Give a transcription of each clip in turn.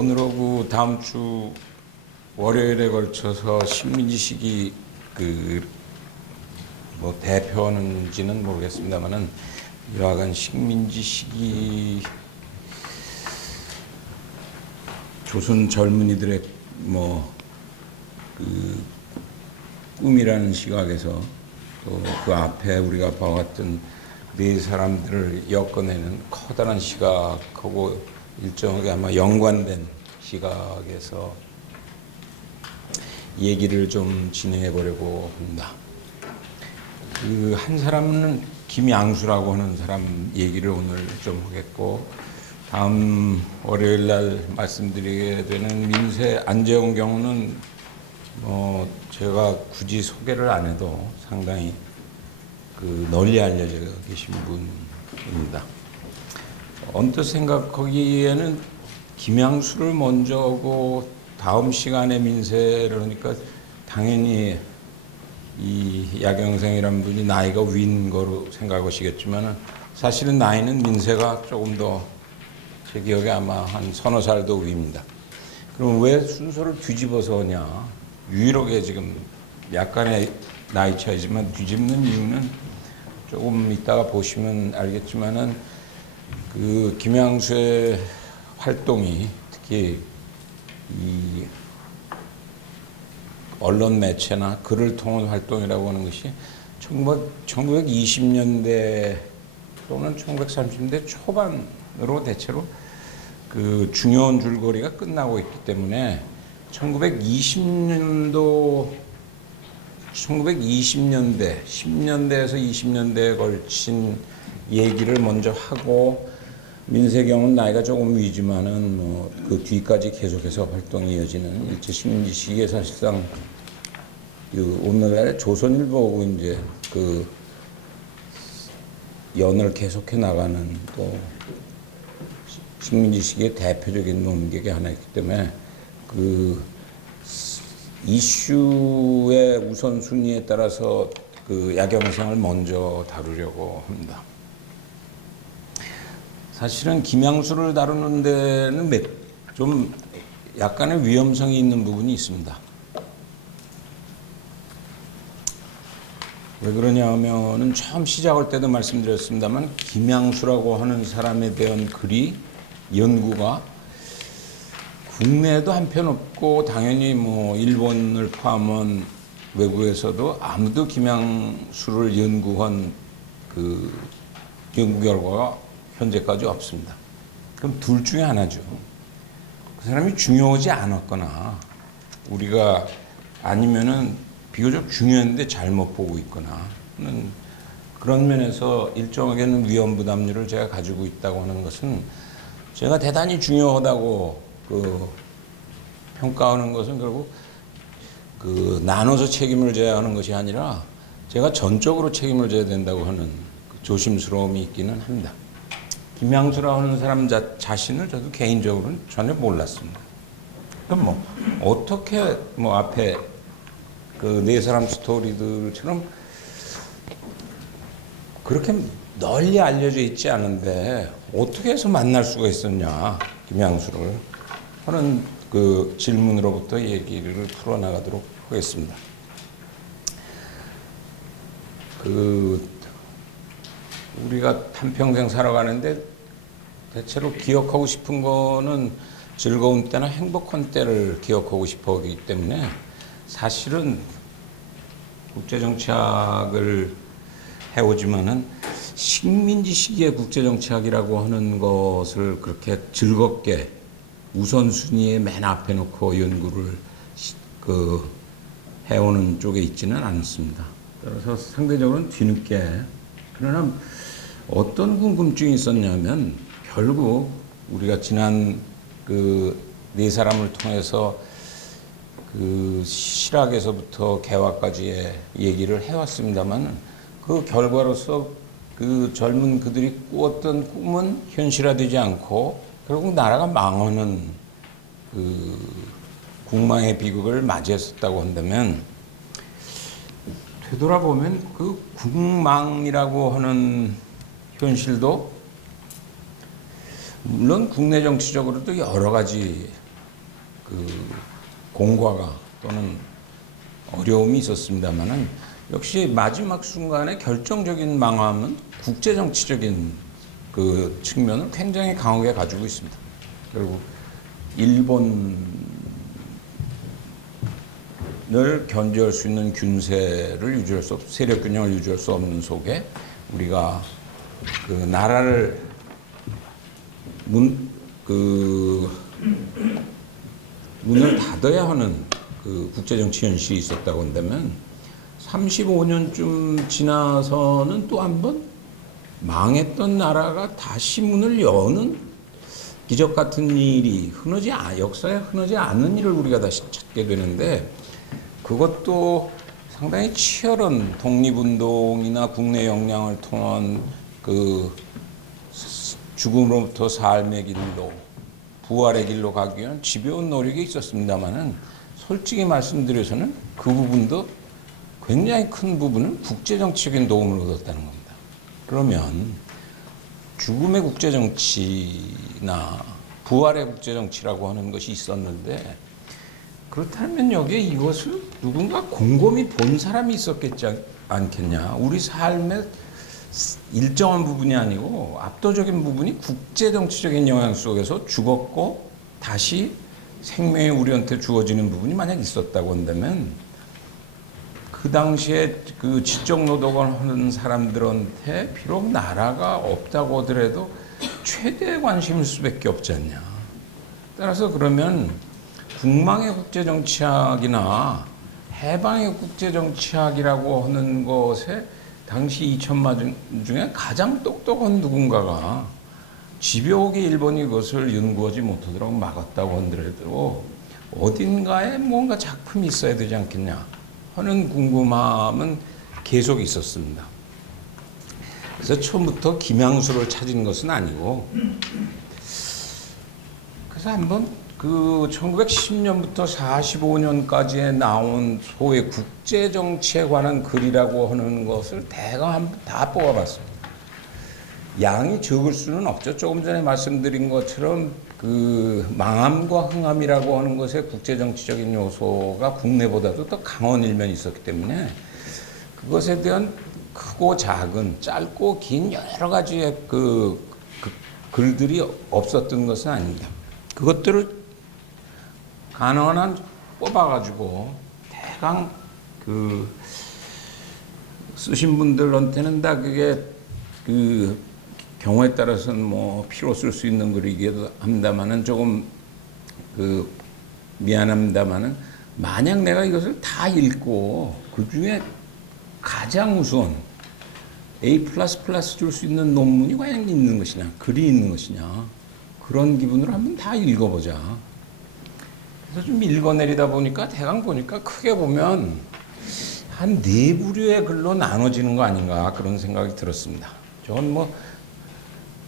오늘하고 다음 주 월요일에 걸쳐서 식민지 시기 뭐 대표하는지는 모르겠습니다만은 여하간 식민지 시기 조선 젊은이들의 꿈이라는 시각에서 또 그 앞에 우리가 봐왔던 네 사람들을 엮어내는 커다란 시각하고 일정하게 아마 연관된 시각에서 얘기를 좀 진행해 보려고 합니다. 그 한 사람은 김양수라고 하는 사람 얘기를 오늘 좀 하겠고, 다음 월요일 날 말씀드리게 되는 민세 안재홍 경우는 제가 굳이 소개를 안 해도 상당히 널리 알려져 계신 분입니다. 언뜻 생각하기에는 김양수를 먼저 하고 다음 시간에 민세를 하니까 당연히 이 야경생이라는 분이 나이가 위인 거로 생각하시겠지만 사실은 나이는 민세가 조금 더 제 기억에 아마 한 서너 살도 위입니다. 그럼 왜 순서를 뒤집어서 하냐? 유일하게 지금 약간의 나이 차이지만 뒤집는 이유는 조금 이따가 보시면 알겠지만은 그 김양수의 활동이 특히 이 언론 매체나 글을 통한 활동이라고 하는 것이 1920년대 또는 1930년대 초반으로 대체로 그 중요한 줄거리가 끝나고 있기 때문에 1920년대, 10년대에서 20년대에 걸친 얘기를 먼저 하고, 민세경은 나이가 조금 위지만은 그 뒤까지 계속해서 활동이 이어지는 일제 식민지 시기에 사실상 오늘날 조선일보하고 이제 그 연을 계속해 나가는 또 식민지 시기의 대표적인 논객이 하나 있기 때문에 그 이슈의 우선순위에 따라서 그 야경생을 먼저 다루려고 합니다. 사실은 김양수를 다루는 데는 좀 약간의 위험성이 있는 부분이 있습니다. 왜 그러냐 하면은 처음 시작할 때도 말씀드렸습니다만 김양수라고 하는 사람에 대한 글이 연구가 국내에도 한편 없고 당연히 일본을 포함한 외국에서도 아무도 김양수를 연구한 그 연구 결과가 현재까지 없습니다. 그럼 둘 중에 하나죠. 그 사람이 중요하지 않았거나 우리가 아니면은 비교적 중요한데 잘못 보고 있거나 그런 면에서 일정하게는 위험 부담률을 제가 가지고 있다고 하는 것은 제가 대단히 중요하다고 평가하는 것은 결국 나눠서 책임을 져야 하는 것이 아니라 제가 전적으로 책임을 져야 된다고 하는 조심스러움이 있기는 합니다. 김양수라고 하는 사람 자신을 저도 개인적으로는 전혀 몰랐습니다. 그럼 어떻게 앞에 그 네 사람 스토리들처럼 그렇게 널리 알려져 있지 않은데 어떻게 해서 만날 수가 있었냐, 김양수를 하는 그 질문으로부터 얘기를 풀어나가도록 하겠습니다. 우리가 한평생 살아가는데 대체로 기억하고 싶은 거는 즐거운 때나 행복한 때를 기억하고 싶어 하기 때문에 사실은 국제정치학을 해오지만은 식민지 시기의 국제정치학이라고 하는 것을 그렇게 즐겁게 우선순위에 맨 앞에 놓고 연구를 해오는 쪽에 있지는 않습니다. 따라서 상대적으로는 뒤늦게, 그러나 어떤 궁금증이 있었냐면 결국 우리가 지난 네 사람을 통해서 실학에서부터 개화까지의 얘기를 해왔습니다만 그 결과로서 그 젊은 그들이 꾸었던 꿈은 현실화되지 않고 결국 나라가 망하는 국망의 비극을 맞이했었다고 한다면, 되돌아보면 그 국망이라고 하는 현실도 물론 국내 정치적으로도 여러 가지 그 공과가 또는 어려움이 있었습니다만은 역시 마지막 순간에 결정적인 망함은 국제 정치적인 그 측면을 굉장히 강하게 가지고 있습니다. 그리고 일본을 견제할 수 있는 균세를 유지할 수 세력 균형을 유지할 수 없는 속에 우리가 그 나라를 문을 닫아야 하는 그 국제정치 현실이 있었다고 한다면 35년쯤 지나서는 또 한 번 망했던 나라가 다시 문을 여는 기적 같은 일이 역사에 흔하지 않은 일을 우리가 다시 찾게 되는데 그것도 상당히 치열한 독립운동이나 국내 역량을 통한 그 죽음으로부터 삶의 길로 부활의 길로 가기 위한 집요한 노력이 있었습니다만은 솔직히 말씀드려서는 그 부분도 굉장히 큰 부분은 국제정치적인 도움을 얻었다는 겁니다. 그러면 죽음의 국제정치나 부활의 국제정치라고 하는 것이 있었는데 그렇다면 여기에 이것을 누군가 곰곰이 본 사람이 있었겠지 않겠냐. 우리 삶의 일정한 부분이 아니고 압도적인 부분이 국제정치적인 영향 속에서 죽었고 다시 생명이 우리한테 주어지는 부분이 만약 있었다고 한다면 그 당시에 그 지적 노동을 하는 사람들한테 비록 나라가 없다고 하더라도 최대의 관심일 수밖에 없지 않냐. 따라서 그러면 국망의 국제정치학이나 해방의 국제정치학이라고 하는 것에 당시 2천만 중에 가장 똑똑한 누군가가 집요하게 일본이 그것을 연구하지 못하도록 막았다고 하더라도 어딘가에 뭔가 작품이 있어야 되지 않겠냐 하는 궁금함은 계속 있었습니다. 그래서 처음부터 김양수를 찾은 것은 아니고 그래서 한번 그 1910년부터 45년까지에 나온 소위 국제정치에 관한 글이라고 하는 것을 대강 한번 다 뽑아봤습니다. 양이 적을 수는 없죠. 조금 전에 말씀드린 것처럼 그 망함과 흥함이라고 하는 것의 국제정치적인 요소가 국내보다도 더 강한 일면이 있었기 때문에 그것에 대한 크고 작은 짧고 긴 여러 가지의 그 글들이 없었던 것은 아닙니다. 그것들을 가능한 한 뽑아가지고 대강 그 쓰신 분들한테는 다 그게 그 경우에 따라서는 뭐 피로 쓸 수 있는 글이기도 합니다만은 조금 그 미안합니다만은 만약 내가 이것을 다 읽고 그 중에 가장 우선 A++ 줄 수 있는 논문이 과연 있는 것이냐, 글이 있는 것이냐 그런 기분으로 한번 다 읽어보자. 그래서 좀 읽어내리다 보니까 대강 보니까 크게 보면 한 4부류의 글로 나눠지는 거 아닌가 그런 생각이 들었습니다. 저건 뭐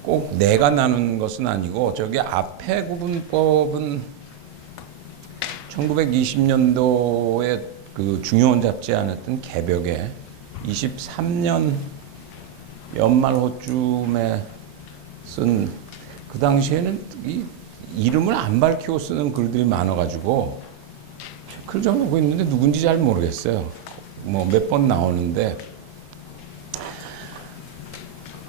꼭 내가 나눈 것은 아니고 저기 앞에 구분법은 1920년도에 그 중요한 잡지에 나왔던 개벽에 23년 연말 호쯤에 쓴 그 당시에는 이 이름을 안 밝히고 쓰는 글들이 많아가지고 글 좀 보고 있는데 누군지 잘 모르겠어요. 뭐 몇 번 나오는데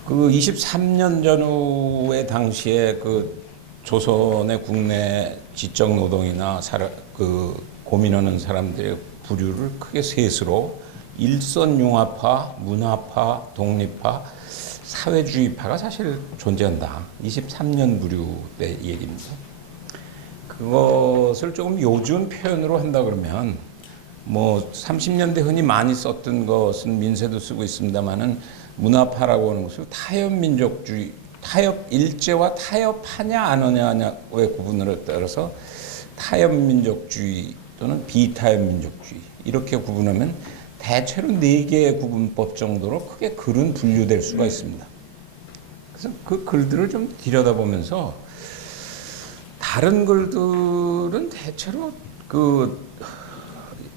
그 23년 전후의 당시에 그 조선의 국내 지적 노동이나 그 고민하는 사람들의 부류를 크게 셋으로 일선융합파, 문화파, 독립파, 사회주의파가 사실 존재한다. 23년 부류 때 얘기입니다. 그것을 조금 요즘 표현으로 한다 그러면 뭐 30년대 흔히 많이 썼던 것은 민세도 쓰고 있습니다만은 문화파라고 하는 것을 타협민족주의, 타협 일제와 타협하냐 안 하냐의 구분을 따라서 타협민족주의 또는 비타협민족주의 이렇게 구분하면 대체로 4개의 구분법 정도로 크게 글은 분류될 수가 있습니다. 그래서 그 글들을 좀 들여다보면서 다른 글들은 대체로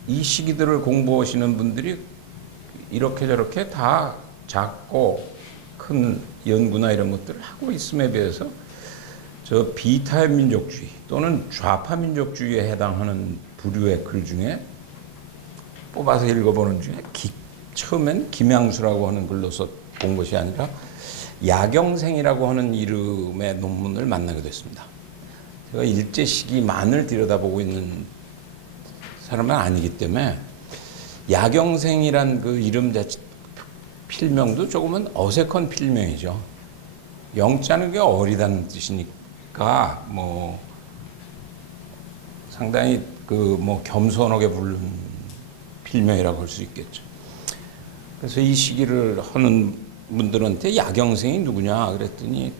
이 시기들을 공부하시는 분들이 이렇게 저렇게 다 작고 큰 연구나 이런 것들을 하고 있음에 비해서 저 비타의 민족주의 또는 좌파 민족주의에 해당하는 부류의 글 중에 뽑아서 읽어보는 중에 처음엔 김양수라고 하는 글로서 본 것이 아니라 야경생이라고 하는 이름의 논문을 만나게 됐습니다. 제가 일제 시기만을 들여다보고 있는 사람은 아니기 때문에 야경생이란 그 이름 자체 필명도 조금은 어색한 필명이죠. 영자는 게 어리다는 뜻이니까 뭐 상당히 그 뭐 겸손하게 부르는 필명이라고 할 수 있겠죠. 그래서 이 시기를 하는 분들한테 야경생이 누구냐 그랬더니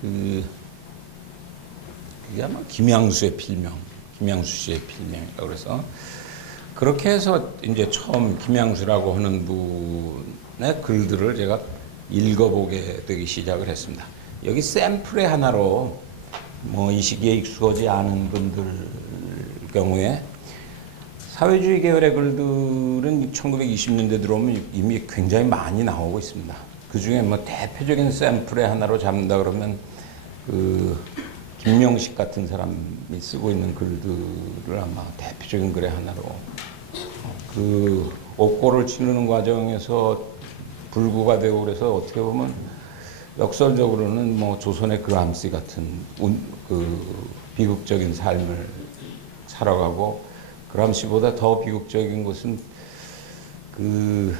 그게 아마 김양수의 필명, 김양수 씨의 필명이라고 그래서 그렇게 해서 이제 처음 김양수라고 하는 분의 글들을 제가 읽어보게 되기 시작을 했습니다. 여기 샘플의 하나로 뭐 이 시기에 익숙하지 않은 분들 경우에 사회주의 계열의 글들은 1920년대 들어오면 이미 굉장히 많이 나오고 있습니다. 그 중에 뭐 대표적인 샘플의 하나로 잡는다 그러면 그 김명식 같은 사람이 쓰고 있는 글들을 아마 대표적인 글의 하나로 그 옥고를 치르는 과정에서 불구가 되고 그래서 어떻게 보면 역설적으로는 뭐 조선의 그람시 같은 그 비극적인 삶을 살아가고 그람시보다 더 비극적인 것은 그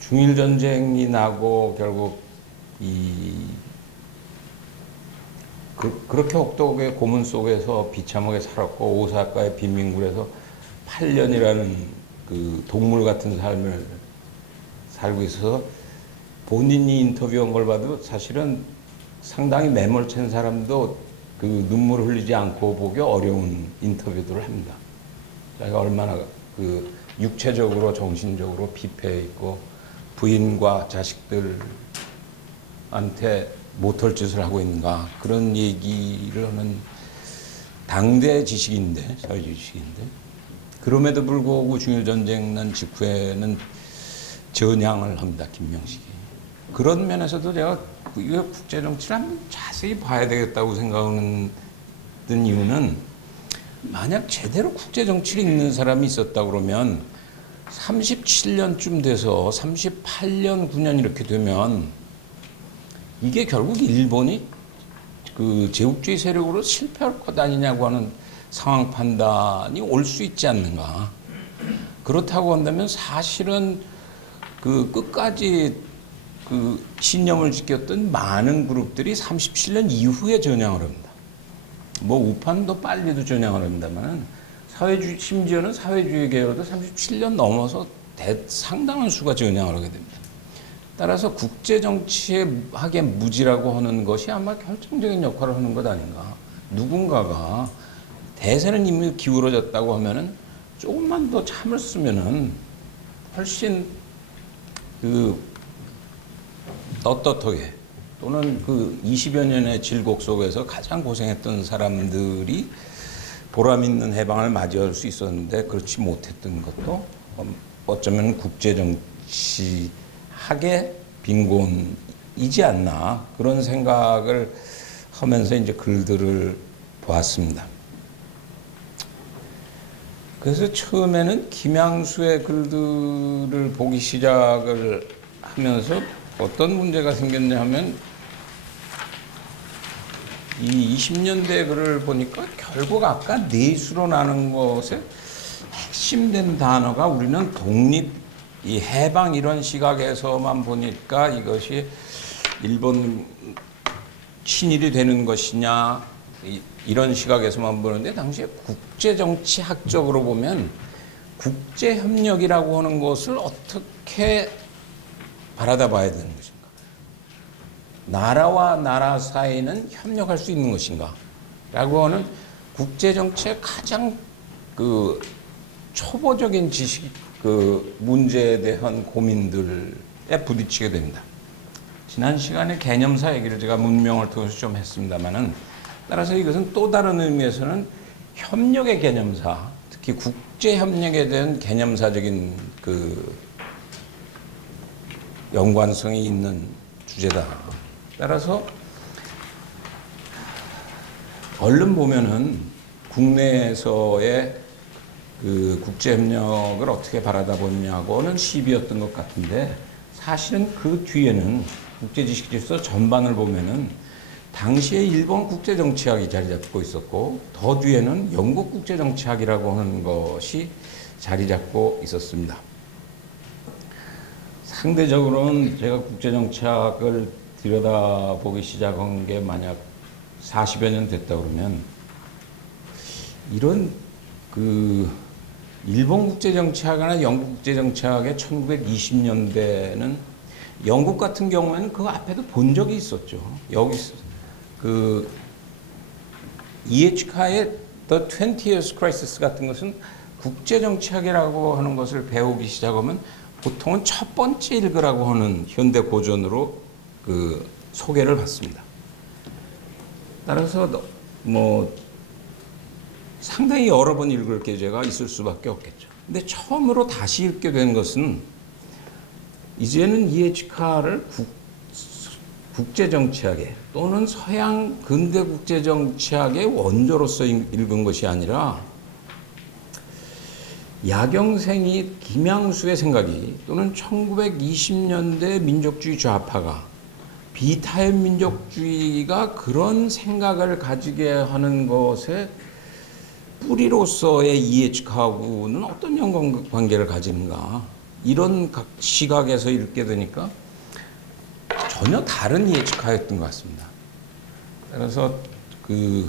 중일 전쟁이 나고 결국 그렇게 혹독의 고문 속에서 비참하게 살았고 오사카의 빈민굴에서 8년이라는 그 동물 같은 삶을 살고 있어서 본인이 인터뷰한 걸 봐도 사실은 상당히 매몰찬 사람도 그 눈물을 흘리지 않고 보기 어려운 인터뷰들을 합니다. 자기가 얼마나 그 육체적으로 정신적으로 피폐해 있고 부인과 자식들한테 못할 짓을 하고 있는가 그런 얘기를 하는 당대 지식인데 사회주의 지식인데 그럼에도 불구하고 중일전쟁 난 직후에는 전향을 합니다. 김명식이. 그런 면에서도 제가 이거 국제정치를 한번 자세히 봐야 되겠다고 생각하는 이유는 만약 제대로 국제정치를 읽는 사람이 있었다 그러면 37년쯤 돼서 38년, 9년 이렇게 되면 이게 결국 일본이 그 제국주의 세력으로 실패할 것 아니냐고 하는 상황 판단이 올 수 있지 않는가. 그렇다고 한다면 사실은 그 끝까지 그 신념을 지켰던 많은 그룹들이 37년 이후에 전향을 합니다. 뭐 우판도 빨리도 전향을 합니다만 사회주의 심지어는 사회주의 계열도 37년 넘어서 상당한 수가 전향을 하게 됩니다. 따라서 국제정치의 하게 무지라고 하는 것이 아마 결정적인 역할을 하는 것 아닌가. 누군가가 대세는 이미 기울어졌다고 하면은 조금만 더 참을 쓰면은 훨씬 그 떳떳하게 또는 그 20여 년의 질곡 속에서 가장 고생했던 사람들이 보람 있는 해방을 맞이할 수 있었는데 그렇지 못했던 것도 어쩌면 국제정치학의 빈곤이지 않나 그런 생각을 하면서 이제 글들을 보았습니다. 그래서 처음에는 김양수의 글들을 보기 시작을 하면서 어떤 문제가 생겼냐 하면 이 20년대 글을 보니까 결국 아까 내수로 나는 것에 핵심된 단어가 우리는 독립, 이 해방 이런 시각에서만 보니까 이것이 일본 친일이 되는 것이냐 이런 시각에서만 보는데 당시에 국제정치학적으로 보면 국제협력이라고 하는 것을 어떻게 바라다 봐야 되는 것인가? 나라와 나라 사이는 협력할 수 있는 것인가? 라고 하는 국제정치의 가장 그 초보적인 지식, 그 문제에 대한 고민들에 부딪히게 됩니다. 지난 시간에 개념사 얘기를 제가 문명을 통해서 좀 했습니다만은 따라서 이것은 또 다른 의미에서는 협력의 개념사, 특히 국제협력에 대한 개념사적인 그 연관성이 있는 주제다. 따라서 얼른 보면은 국내에서의 그 국제협력을 어떻게 바라다 보냐고는 시비였던 것 같은데 사실은 그 뒤에는 국제지식질서 전반을 보면은 당시에 일본 국제정치학이 자리 잡고 있었고 더 뒤에는 영국 국제정치학이라고 하는 것이 자리 잡고 있었습니다. 상대적으로는 제가 국제정치학을 들여다보기 시작한 게 만약 40여 년 됐다 그러면 이런 그 일본 국제정치학이나 영국 국제정치학의 1920년대는 영국 같은 경우에는 그 앞에도 본 적이 있었죠. 여기 그 이에치카의 The 20 Years Crisis 같은 것은 국제정치학이라고 하는 것을 배우기 시작하면 보통은 첫 번째 읽으라고 하는 현대 고전으로 그 소개를 받습니다. 따라서 뭐 상당히 여러 번 읽을 계제가 있을 수밖에 없겠죠. 근데 처음으로 다시 읽게 된 것은 이제는 이에치카를 국제정치학의 또는 서양 근대 국제정치학의 원조로서 읽은 것이 아니라 야경생이 김양수의 생각이 또는 1920년대 민족주의 좌파가 비타협 민족주의가 그런 생각을 가지게 하는 것에 뿌리로서의 이에치카하고는 어떤 연관관계를 가지는가 이런 시각에서 읽게 되니까 전혀 다른 이에치카였던 것 같습니다. 그래서 그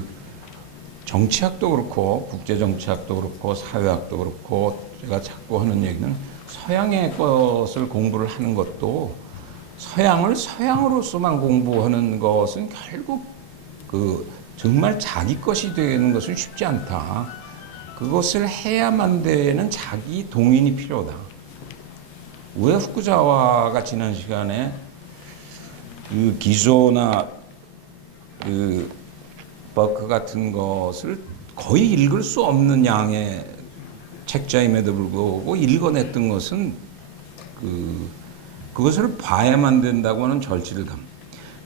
정치학도 그렇고 국제정치학도 그렇고 사회학도 그렇고 제가 자꾸 하는 얘기는 서양의 것을 공부를 하는 것도 서양을 서양으로서만 공부하는 것은 결국 그 정말 자기 것이 되는 것은 쉽지 않다. 그것을 해야만 되는 자기 동인이 필요하다. 우에 후쿠자와가 지난 시간에 그 기조나 그 버크 같은 것을 거의 읽을 수 없는 양의 책자임에도 불구하고 읽어냈던 것은 그것을 봐야만 된다고 하는 절실감.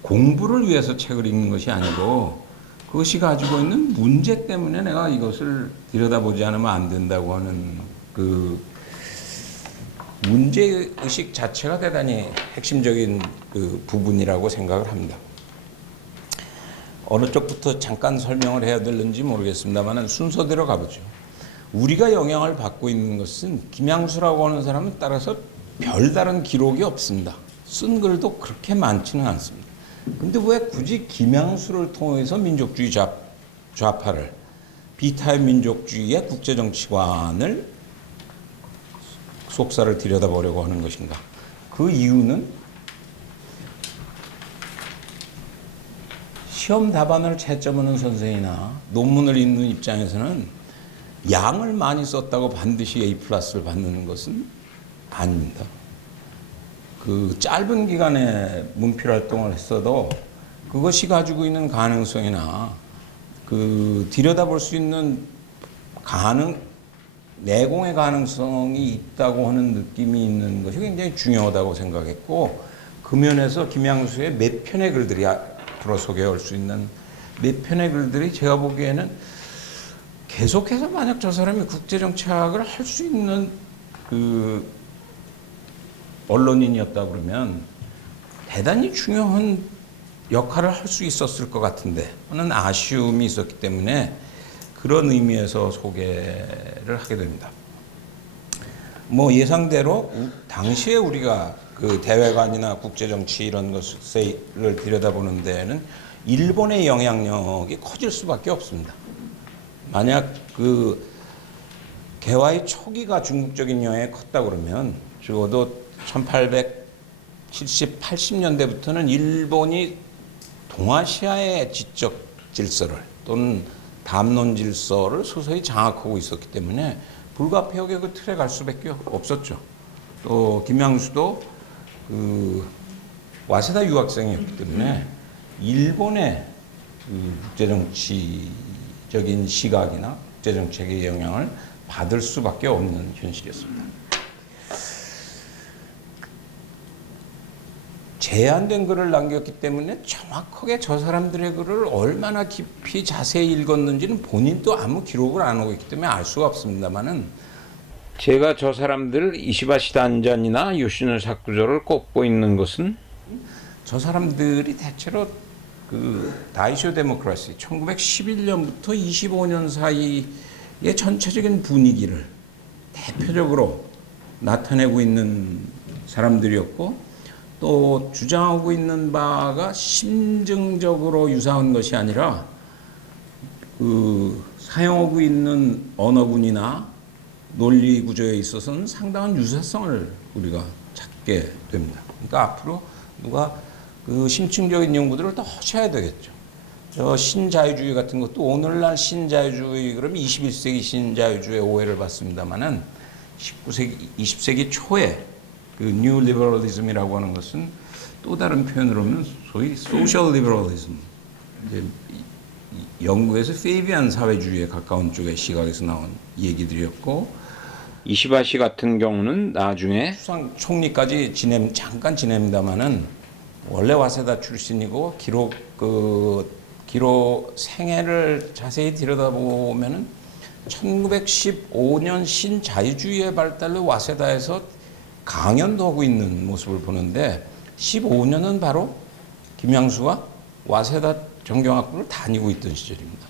공부를 위해서 책을 읽는 것이 아니고 그것이 가지고 있는 문제 때문에 내가 이것을 들여다보지 않으면 안 된다고 하는 그 문제의식 자체가 대단히 핵심적인 그 부분이라고 생각을 합니다. 어느 쪽부터 잠깐 설명을 해야 되는지 모르겠습니다만 순서대로 가보죠. 우리가 영향을 받고 있는 것은 김양수라고 하는 사람은 따라서 별다른 기록이 없습니다. 쓴 글도 그렇게 많지는 않습니다. 근데 왜 굳이 김양수를 통해서 민족주의 좌파를 비타협 민족주의의 국제정치관을 속사를 들여다보려고 하는 것인가? 그 이유는 시험 답안을 채점하는 선생이나 논문을 읽는 입장에서는 양을 많이 썼다고 반드시 A+를 받는 것은 아닙니다. 그 짧은 기간에 문필 활동을 했어도 그것이 가지고 있는 가능성이나 그 들여다볼 수 있는 내공의 가능성이 있다고 하는 느낌이 있는 것이 굉장히 중요하다고 생각했고 그 면에서 김양수의 몇 편의 글들이 앞으로 소개할 수 있는 몇 편의 글들이 제가 보기에는 계속해서 만약 저 사람이 국제정치학을 할 수 있는 그 언론인이었다 그러면 대단히 중요한 역할을 할 수 있었을 것 같은데 하는 아쉬움이 있었기 때문에 그런 의미에서 소개를 하게 됩니다. 뭐 예상대로 당시에 우리가 그 대외관이나 국제정치 이런 것을 들여다보는 데에는 일본의 영향력이 커질 수밖에 없습니다. 만약 그 개화의 초기가 중국적인 영향이 컸다 그러면 적어도 1870, 80년대부터는 일본이 동아시아의 지적 질서를 또는 담론 질서를 서서히 장악하고 있었기 때문에 불가피하게 그 틀에 갈 수밖에 없었죠. 또 김양수도 그 와세다 유학생이었기 때문에 일본의 그 국제정치적인 시각이나 국제정책의 영향을 받을 수밖에 없는 현실이었습니다. 제한된 글을 남겼기 때문에 정확하게 저 사람들의 글을 얼마나 깊이 자세히 읽었는지는 본인도 아무 기록을 안 하고 있기 때문에 알 수가 없습니다만은, 제가 저 사람들 이시바시 단전이나 요시노 사쿠조를 꼽고 있는 것은 저 사람들이 대체로 그 다이쇼 데모크라시 1911년부터 25년 사이의 전체적인 분위기를 대표적으로 나타내고 있는 사람들이었고, 또 주장하고 있는 바가 심증적으로 유사한 것이 아니라 그 사용하고 있는 언어군이나 논리 구조에 있어서는 상당한 유사성을 우리가 찾게 됩니다. 그러니까 앞으로 누가 그 심층적인 연구들을 더 하셔야 되겠죠. 저 신자유주의 같은 것도 오늘날 신자유주의 그러면 21세기 신자유주의 오해를 받습니다만은 19세기, 20세기 초에 그 뉴 리버럴리즘이라고 하는 것은 또 다른 표현으로 하면 소위 소셜 리버럴리즘, 이제 영국에서 페이비안 사회주의에 가까운 쪽의 시각에서 나온 얘기들이었고, 이시바시 같은 경우는 나중에 수상 총리까지 잠깐 지냅니다만은 원래 와세다 출신이고 기록 생애를 자세히 들여다보면은 1915년 신자유주의의 발달로 와세다에서 강연도 하고 있는 모습을 보는데, 15년은 바로 김양수가 와세다 정경학부를 다니고 있던 시절입니다.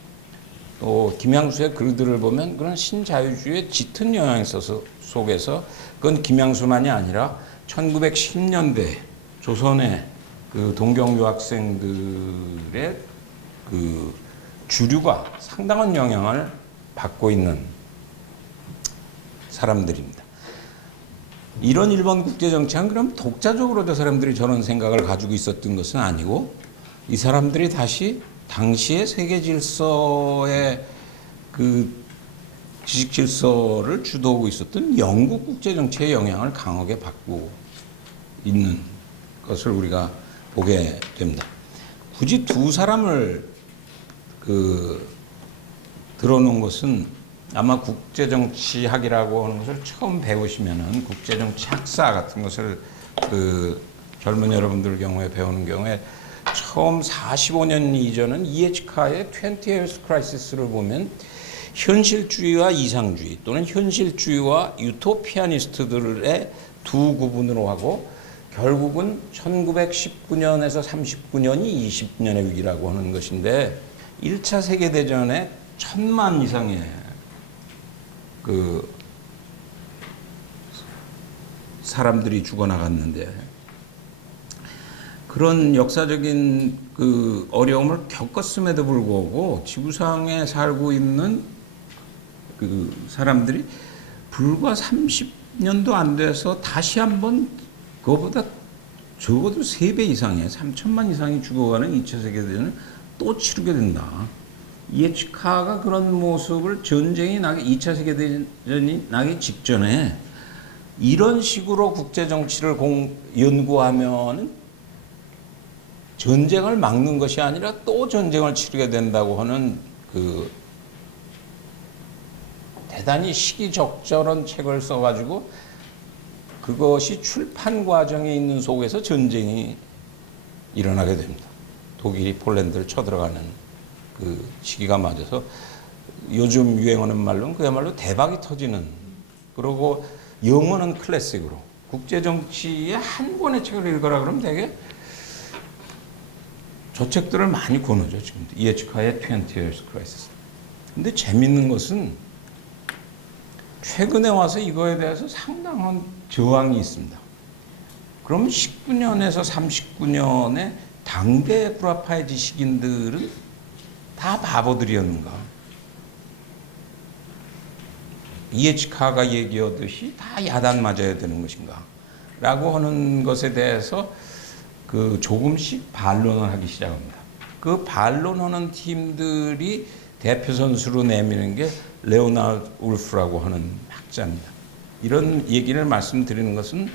또 김양수의 글들을 보면 그런 신자유주의의 짙은 영향이 있어서 속에서, 그건 김양수만이 아니라 1910년대 조선의 그 동경 유학생들의 그 주류가 상당한 영향을 받고 있는 사람들입니다. 이런 일본 국제정치는 그럼 독자적으로 저 사람들이 저런 생각을 가지고 있었던 것은 아니고, 이 사람들이 다시 당시의 세계 질서의 그 지식 질서를 주도하고 있었던 영국 국제정치의 영향을 강하게 받고 있는 것을 우리가 보게 됩니다. 굳이 두 사람을 들어놓은 것은 아마 국제정치학이라고 하는 것을 처음 배우시면은 국제정치 학사 같은 것을 그 젊은 여러분들 경우에 배우는 경우에 처음 45년 이전은 이에치카의 20 Years Crisis를 보면 현실주의와 이상주의 또는 현실주의와 유토피아니스트들의 두 구분으로 하고, 결국은 1919년에서 39년이 20년의 위기라고 하는 것인데, 1차 세계대전에 1000만 이상의 그 사람들이 죽어나갔는데, 그런 역사적인 그 어려움을 겪었음에도 불구하고 지구상에 살고 있는 그 사람들이 불과 30년도 안 돼서 다시 한번 그거보다 적어도 3배 이상의 3천만 이상이 죽어가는 2차 세계대전을 또 치르게 된다. 이에치카가 그런 모습을 전쟁이 나기 2차 세계대전이 나기 직전에 이런 식으로 국제정치를 연구하면 전쟁을 막는 것이 아니라 또 전쟁을 치르게 된다고 하는 그 대단히 시기적절한 책을 써가지고, 그것이 출판 과정에 있는 속에서 전쟁이 일어나게 됩니다. 독일이 폴란드를 쳐들어가는 그 시기가 맞아서 요즘 유행하는 말로는 그야말로 대박이 터지는, 그리고 영어는 클래식으로 국제정치의 한 권의 책을 읽어라 그러면 되게 저 책들을 많이 권하죠. 지금 이에치카의 20 Years Crisis. 근데 재밌는 것은 최근에 와서 이거에 대해서 상당한 저항이 있습니다. 그럼 19년에서 39년에 당대 구라파의 지식인들은 다 바보들이었는가? 이에치카가 얘기하듯이 다 야단 맞아야 되는 것인가? 라고 하는 것에 대해서 그 조금씩 반론을 하기 시작합니다. 그 반론하는 팀들이 대표 선수로 내미는 게 레오나르드 울프라고 하는 학자입니다. 이런 얘기를 말씀드리는 것은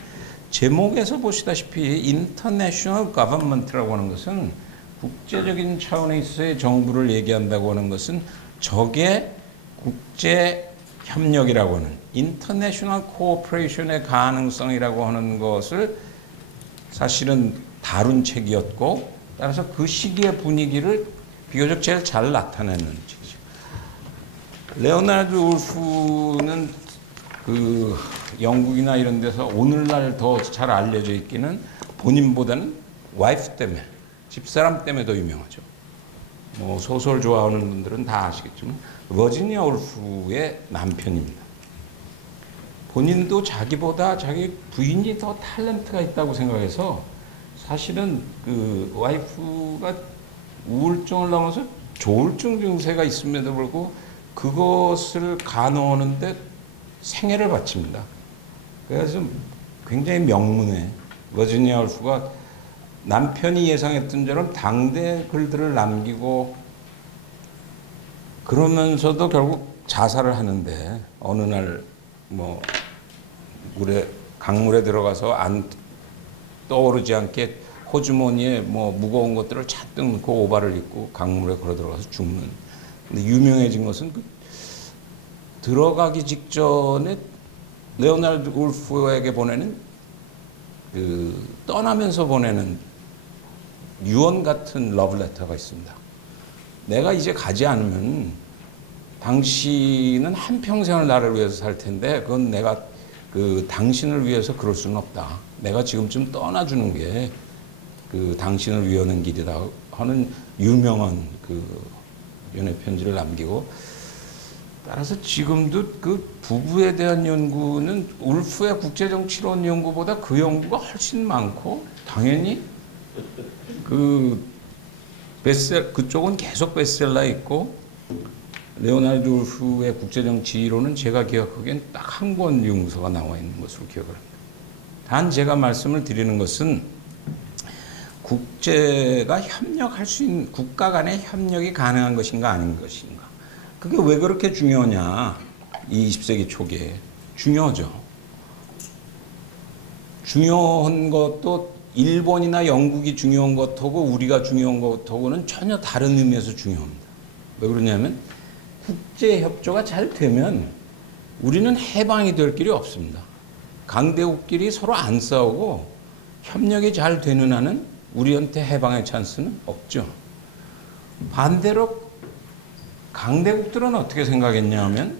제목에서 보시다시피 인터내셔널 거버먼트라고 하는 것은 국제적인 차원에 있어서의 정부를 얘기한다고 하는 것은 적의 국제 협력이라고 하는 인터내셔널 코오퍼레이션의 가능성이라고 하는 것을 사실은 다룬 책이었고 따라서 그 시기의 분위기를 비교적 제일 잘 나타내는 책이죠. 레오나르드 울프는 그 영국이나 이런 데서 오늘날 더 잘 알려져 있기는 본인보다는 와이프 때문에, 집사람 때문에 더 유명하죠. 뭐 소설 좋아하는 분들은 다 아시겠지만 버지니아 울프의 남편입니다. 본인도 자기보다 자기 부인이 더 탤런트가 있다고 생각해서 사실은 그 와이프가 우울증을 넘어서 조울증 증세가 있음에도 불구하고 그것을 간호하는데 생애를 바칩니다. 그래서 굉장히 명문해. 버지니아 울프가 남편이 예상했던 대로 당대 글들을 남기고 그러면서도 결국 자살을 하는데 어느 날 뭐 강물에 들어가서 안 떠오르지 않게 호주머니에 뭐 무거운 것들을 잔뜩 넣고 오바를 입고 강물에 걸어 들어가서 죽는. 근데 유명해진 것은 그 들어가기 직전에 레오나르드 울프에게 보내는 그 떠나면서 보내는 유언 같은 러브레터가 있습니다. 내가 이제 가지 않으면 당신은 한평생을 나를 위해서 살 텐데 그건 내가 그 당신을 위해서 그럴 수는 없다. 내가 지금쯤 떠나주는 게 그 당신을 위하는 길이다 하는 유명한 그 연애 편지를 남기고 따라서 지금도 그 부부에 대한 연구는 울프의 국제정치론 연구보다 그 연구가 훨씬 많고 당연히 그쪽은 계속 베스트셀러에 있고 레오나르드 울프의 국제정치론은 제가 기억하기엔 딱 한 권 융서가 나와 있는 것으로 기억을 합니다. 단 제가 말씀을 드리는 것은 국제가 협력할 수 있는 국가 간의 협력이 가능한 것인가 아닌 것인가. 그게 왜 그렇게 중요하냐. 이 20세기 초기에 중요하죠. 중요한 것도 일본이나 영국이 중요한 것하고 우리가 중요한 것하고는 전혀 다른 의미에서 중요합니다. 왜 그러냐면 국제협조가 잘 되면 우리는 해방이 될 길이 없습니다. 강대국끼리 서로 안 싸우고 협력이 잘 되는 한은 우리한테 해방의 찬스는 없죠. 반대로 강대국들은 어떻게 생각했냐면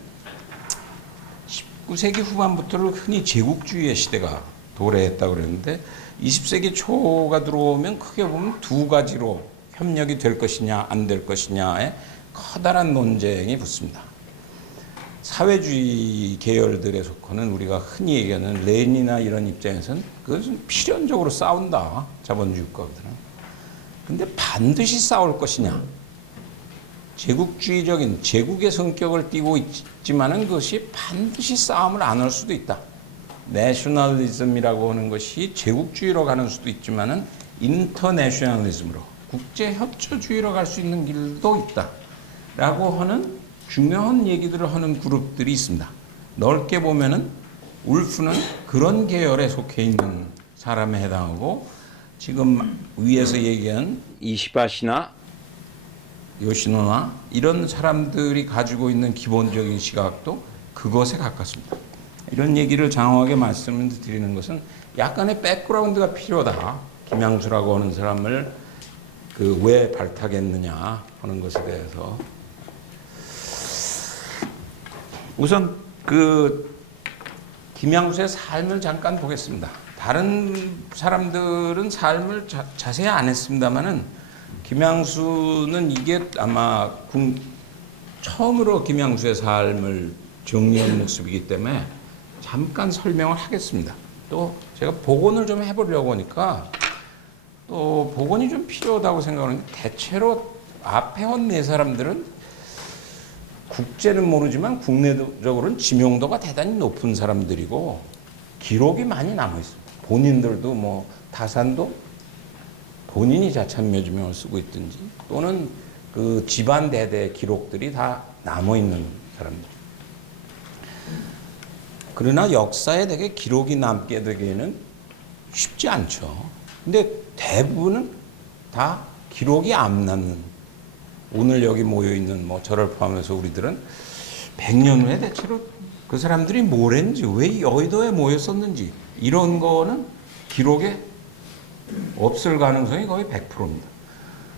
19세기 후반부터를 흔히 제국주의의 시대가 도래했다고 그랬는데 20세기 초가 들어오면 크게 보면 두 가지로 협력이 될 것이냐 안 될 것이냐에 커다란 논쟁이 붙습니다. 사회주의 계열들에 속하는 우리가 흔히 얘기하는 레닌이나 이런 입장에서는 그것은 필연적으로 싸운다. 자본주의 국가들은. 근데 반드시 싸울 것이냐. 제국주의적인 제국의 성격을 띠고 있지만은 그것이 반드시 싸움을 안 할 수도 있다. 내셔널리즘이라고 하는 것이 제국주의로 가는 수도 있지만은 인터내셔널리즘으로 국제협조주의로 갈 수 있는 길도 있다. 라고 하는 중요한 얘기들을 하는 그룹들이 있습니다. 넓게 보면은 울프는 그런 계열에 속해 있는 사람에 해당하고 지금 위에서 얘기한 이시바시나 요시노나 이런 사람들이 가지고 있는 기본적인 시각도 그것에 가깝습니다. 이런 얘기를 장황하게 말씀을 드리는 것은 약간의 백그라운드가 필요하다. 김양수라고 하는 사람을 그 왜 발탁했느냐 하는 것에 대해서 우선 그 김양수의 삶을 잠깐 보겠습니다. 다른 사람들은 삶을 자세히 안 했습니다만은 김양수는 이게 아마 처음으로 김양수의 삶을 정리한 모습이기 때문에 잠깐 설명을 하겠습니다. 또 제가 복원을 좀 해보려고 하니까 또 복원이 좀 필요하다고 생각하는데 대체로 앞에 온 네 사람들은 국제는 모르지만 국내적으로는 지명도가 대단히 높은 사람들이고 기록이 많이 남아 있습니다. 본인들도 뭐 타산도 본인이 자찬묘지명을 쓰고 있든지 또는 그 집안 대대 기록들이 다 남아 있는 사람들. 그러나 역사에 되게 기록이 남게 되기에는 쉽지 않죠. 근데 대부분은 다 기록이 안 남는. 오늘 여기 모여있는 뭐 저를 포함해서 우리들은 100년 후에 대체로 그 사람들이 뭘 했는지 왜 여의도에 모였었는지 이런 거는 기록에 없을 가능성이 거의 100%입니다.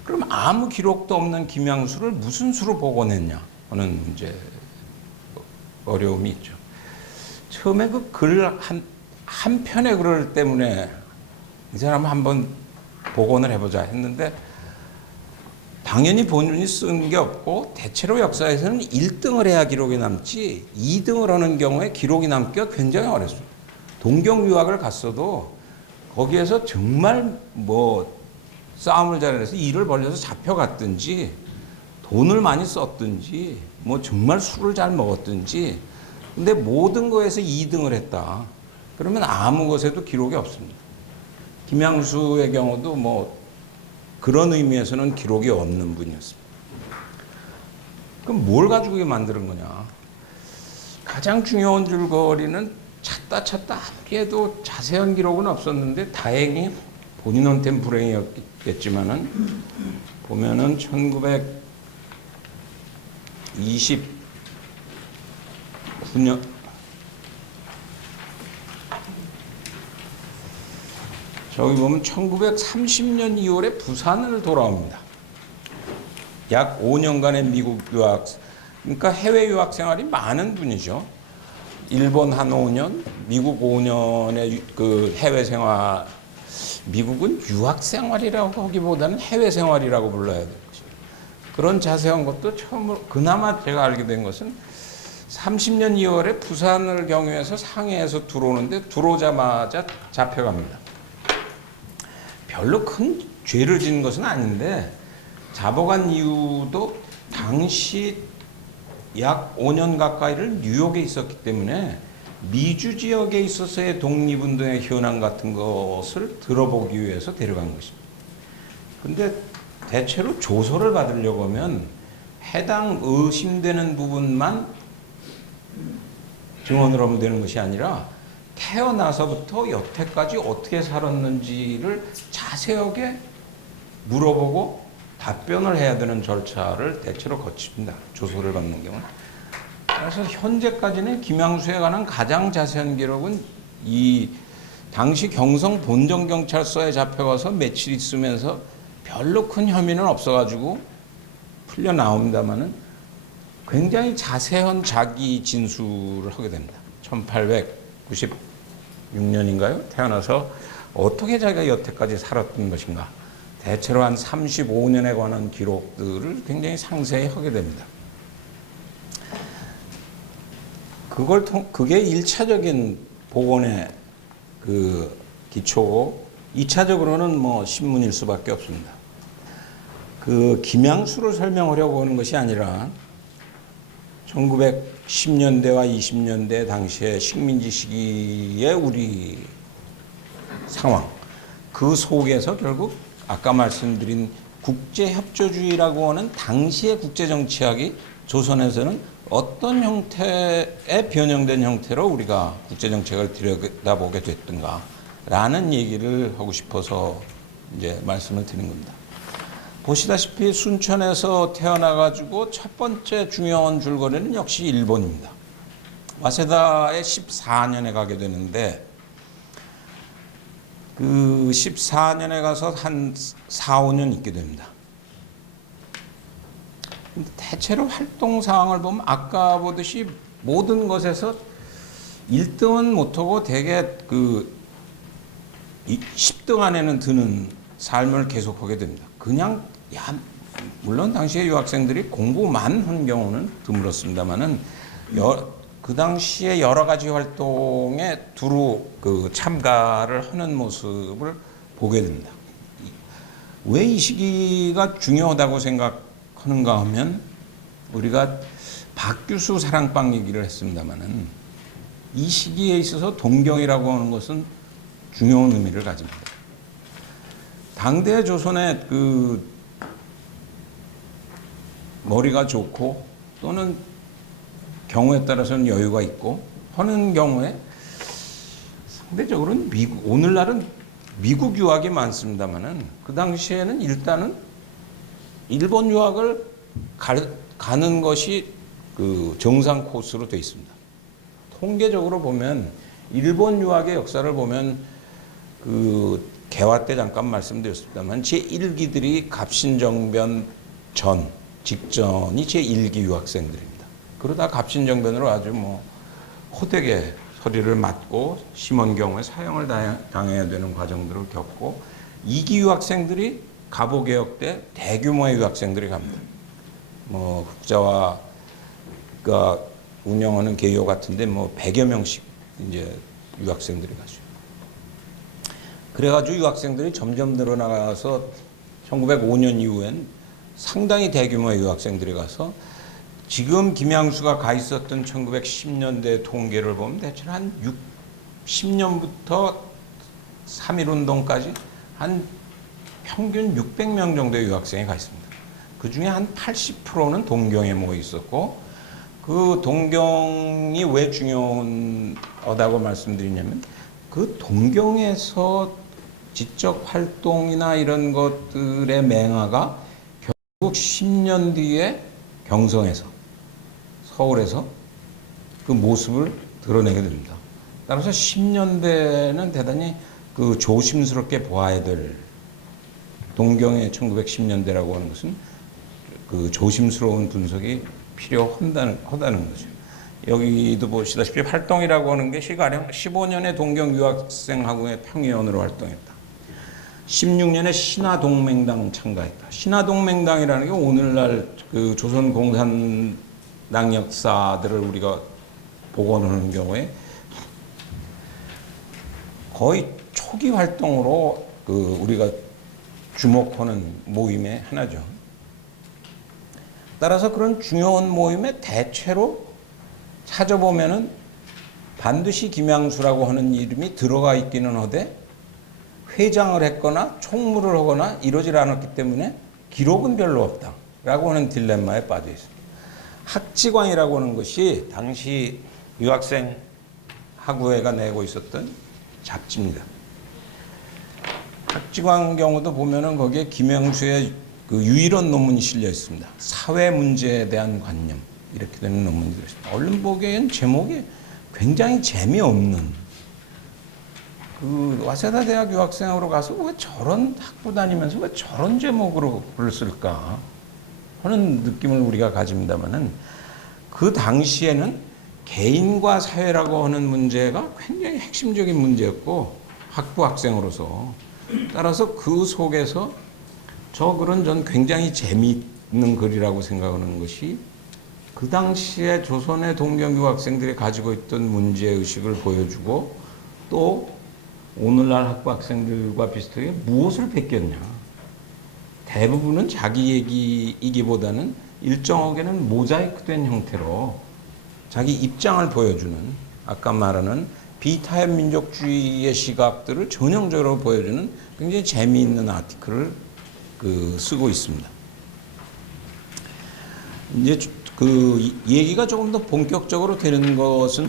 그럼 아무 기록도 없는 김양수를 무슨 수로 복원했냐 하는 이제 어려움이 있죠. 처음에 그 글 한 편의 글 때문에 이 사람 한번 복원을 해보자 했는데 당연히 본인이 쓴 게 없고 대체로 역사에서는 1등을 해야 기록이 남지 2등을 하는 경우에 기록이 남기가 굉장히 어렵습니다. 동경 유학을 갔어도 거기에서 정말 뭐 싸움을 잘해서 일을 벌려서 잡혀갔든지 돈을 많이 썼든지 뭐 정말 술을 잘 먹었든지 근데 모든 거에서 2등을 했다. 그러면 아무 것에도 기록이 없습니다. 김양수의 경우도 뭐 그런 의미에서는 기록이 없는 분이었습니다. 그럼 뭘 가지고 만드는 거냐? 가장 중요한 줄거리는 찾다 하기에도 자세한 기록은 없었는데 다행히 본인한테는 불행이었겠지만은 보면은 1929년 저기 보면 1930년 2월에 부산을 돌아옵니다. 약 5년간의 미국 유학, 그러니까 해외 유학 생활이 많은 분이죠. 일본 한 5년, 미국 5년의 그 해외 생활, 미국은 유학 생활이라고 하기보다는 해외 생활이라고 불러야 되죠. 그런 자세한 것도 처음으로, 그나마 제가 알게 된 것은 30년 2월에 부산을 경유해서 상해에서 들어오는데 들어오자마자 잡혀갑니다. 별로 큰 죄를 지은 것은 아닌데 잡아간 이유도 당시 약 5년 가까이를 뉴욕에 있었기 때문에 미주 지역에 있어서의 독립운동의 현황 같은 것을 들어보기 위해서 데려간 것입니다. 근데 대체로 조서를 받으려고 하면 해당 의심되는 부분만 증언을 하면 되는 것이 아니라 태어나서부터 여태까지 어떻게 살았는지를 자세하게 물어보고 답변을 해야 되는 절차를 대체로 거칩니다. 조서를 받는 경우는. 그래서 현재까지는 김양수에 관한 가장 자세한 기록은 이 당시 경성 본정경찰서에 잡혀가서 며칠 있으면서 별로 큰 혐의는 없어가지고 풀려 나옵니다만은 굉장히 자세한 자기 진술을 하게 됩니다. 1896년인가요? 태어나서 어떻게 자기가 여태까지 살았던 것인가. 대체로 한 35년에 관한 기록들을 굉장히 상세히 하게 됩니다. 그게 1차적인 복원의 그 기초고, 2차적으로는 뭐 신문일 수밖에 없습니다. 그 김양수를 설명하려고 하는 것이 아니라 1910년대와 20년대 당시의 식민지 시기의 우리 상황, 그 속에서 결국 아까 말씀드린 국제협조주의라고 하는 당시의 국제정치학이 조선에서는 어떤 형태의 변형된 형태로 우리가 국제정책을 들여다보게 됐던가 라는 얘기를 하고 싶어서 이제 말씀을 드린 겁니다. 보시다시피 순천에서 태어나가지고 첫 번째 중요한 줄거리는 역시 일본입니다. 와세다에 14년에 가게 되는데 그 14년에 가서 한 4, 5년 있게 됩니다. 근데 대체로 활동 사항을 보면 아까 보듯이 모든 것에서 1등은 못하고 대개 그 10등 안에는 드는 삶을 계속하게 됩니다. 그냥 물론 당시에 유학생들이 공부만 한 경우는 드물었습니다만은 그 당시에 여러 가지 활동에 두루 그 참가를 하는 모습을 보게 됩니다. 왜 이 시기가 중요하다고 생각하는가 하면 우리가 박규수 사랑방 얘기를 했습니다만은 이 시기에 있어서 동경이라고 하는 것은 중요한 의미를 가집니다. 당대 조선의 그 머리가 좋고 또는 경우에 따라서는 여유가 있고 하는 경우에 상대적으로는 오늘날은 미국 유학이 많습니다만은 그 당시에는 일단은 일본 유학을 가는 것이 그 정상 코스로 되어 있습니다. 통계적으로 보면 일본 유학의 역사를 보면 그 개화 때 잠깐 말씀드렸습니다만 제1기들이 갑신정변 전, 직전이 제1기 유학생들입니다. 그러다 갑신정변으로 아주 뭐 호되게 소리를 맞고 심한 경우에 사형을 당해야 되는 과정들을 겪고 2기 유학생들이 갑오개혁 때 대규모의 유학생들이 갑니다. 뭐 국자와가 운영하는 개요 같은데 뭐 100여 명씩 이제 유학생들이 가죠. 그래가지고 유학생들이 점점 늘어나가서 1905년 이후엔 상당히 대규모의 유학생들이 가서 지금 김양수가 가 있었던 1910년대 통계를 보면 대체로 한 10년부터 3.1운동까지 한 평균 600명 정도의 유학생이 가 있습니다. 그 중에 한 80%는 동경에 모여 있었고 그 동경이 왜 중요하다고 말씀드리냐면 그 동경에서 지적 활동이나 이런 것들의 맹아가 결국 10년 뒤에 경성에서 서울에서 그 모습을 드러내게 됩니다. 따라서 10년대는 대단히 그 조심스럽게 보아야 될 동경의 1910년대라고 하는 것은 그 조심스러운 분석이 필요하다는 거죠. 여기도 보시다시피 활동이라고 하는 게 시가령 15년에 동경 유학생학원의 평의원으로 활동했다. 16년에 신화동맹당 참가했다. 신화동맹당이라는 게 오늘날 그 조선 공산당 역사들을 우리가 복원하는 경우에 거의 초기 활동으로 그 우리가 주목하는 모임의 하나죠. 따라서 그런 중요한 모임에 대체로 찾아보면은 반드시 김양수라고 하는 이름이 들어가 있기는 하되 회장을 했거나 총무를 하거나 이러질 않았기 때문에 기록은 별로 없다라고 하는 딜레마에 빠져 있습니다. 학지광이라고 하는 것이 당시 유학생 학우회가 내고 있었던 잡지입니다. 학지광 경우도 보면은 거기에 김양수의 그 유일한 논문이 실려 있습니다. 사회 문제에 대한 관념 이렇게 되는 논문이 들어있습니다. 얼른 보기엔 제목이 굉장히 재미없는 그 와세다 대학 유학생으로 가서 왜 저런 학부 다니면서 왜 저런 제목으로 글을 쓸까 하는 느낌을 우리가 가집니다만은 그 당시에는 개인과 사회라고 하는 문제가 굉장히 핵심적인 문제였고 학부 학생으로서 따라서 그 속에서 저 글은 전 굉장히 재미있는 글이라고 생각하는 것이 그 당시에 조선의 동경 유학생들이 가지고 있던 문제의식을 보여주고 또 오늘날 학부 학생들과 비슷하게 무엇을 베꼈냐. 대부분은 자기 얘기이기보다는 일정하게는 모자이크된 형태로 자기 입장을 보여주는 아까 말하는 비타협 민족주의의 시각들을 전형적으로 보여주는 굉장히 재미있는 아티클을 쓰고 있습니다. 이제 그 얘기가 조금 더 본격적으로 되는 것은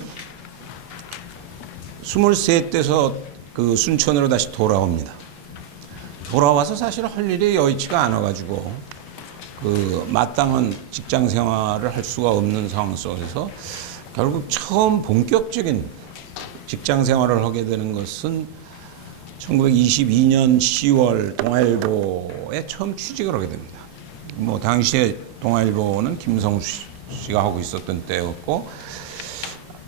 23 때서 그 순천으로 다시 돌아옵니다. 돌아와서 사실 할 일이 여의치가 않아가지고 그 마땅한 직장 생활을 할 수가 없는 상황 속에서 결국 처음 본격적인 직장 생활을 하게 되는 것은 1922년 10월 동아일보에 처음 취직을 하게 됩니다. 뭐 당시에 동아일보는 김성수 씨가 하고 있었던 때였고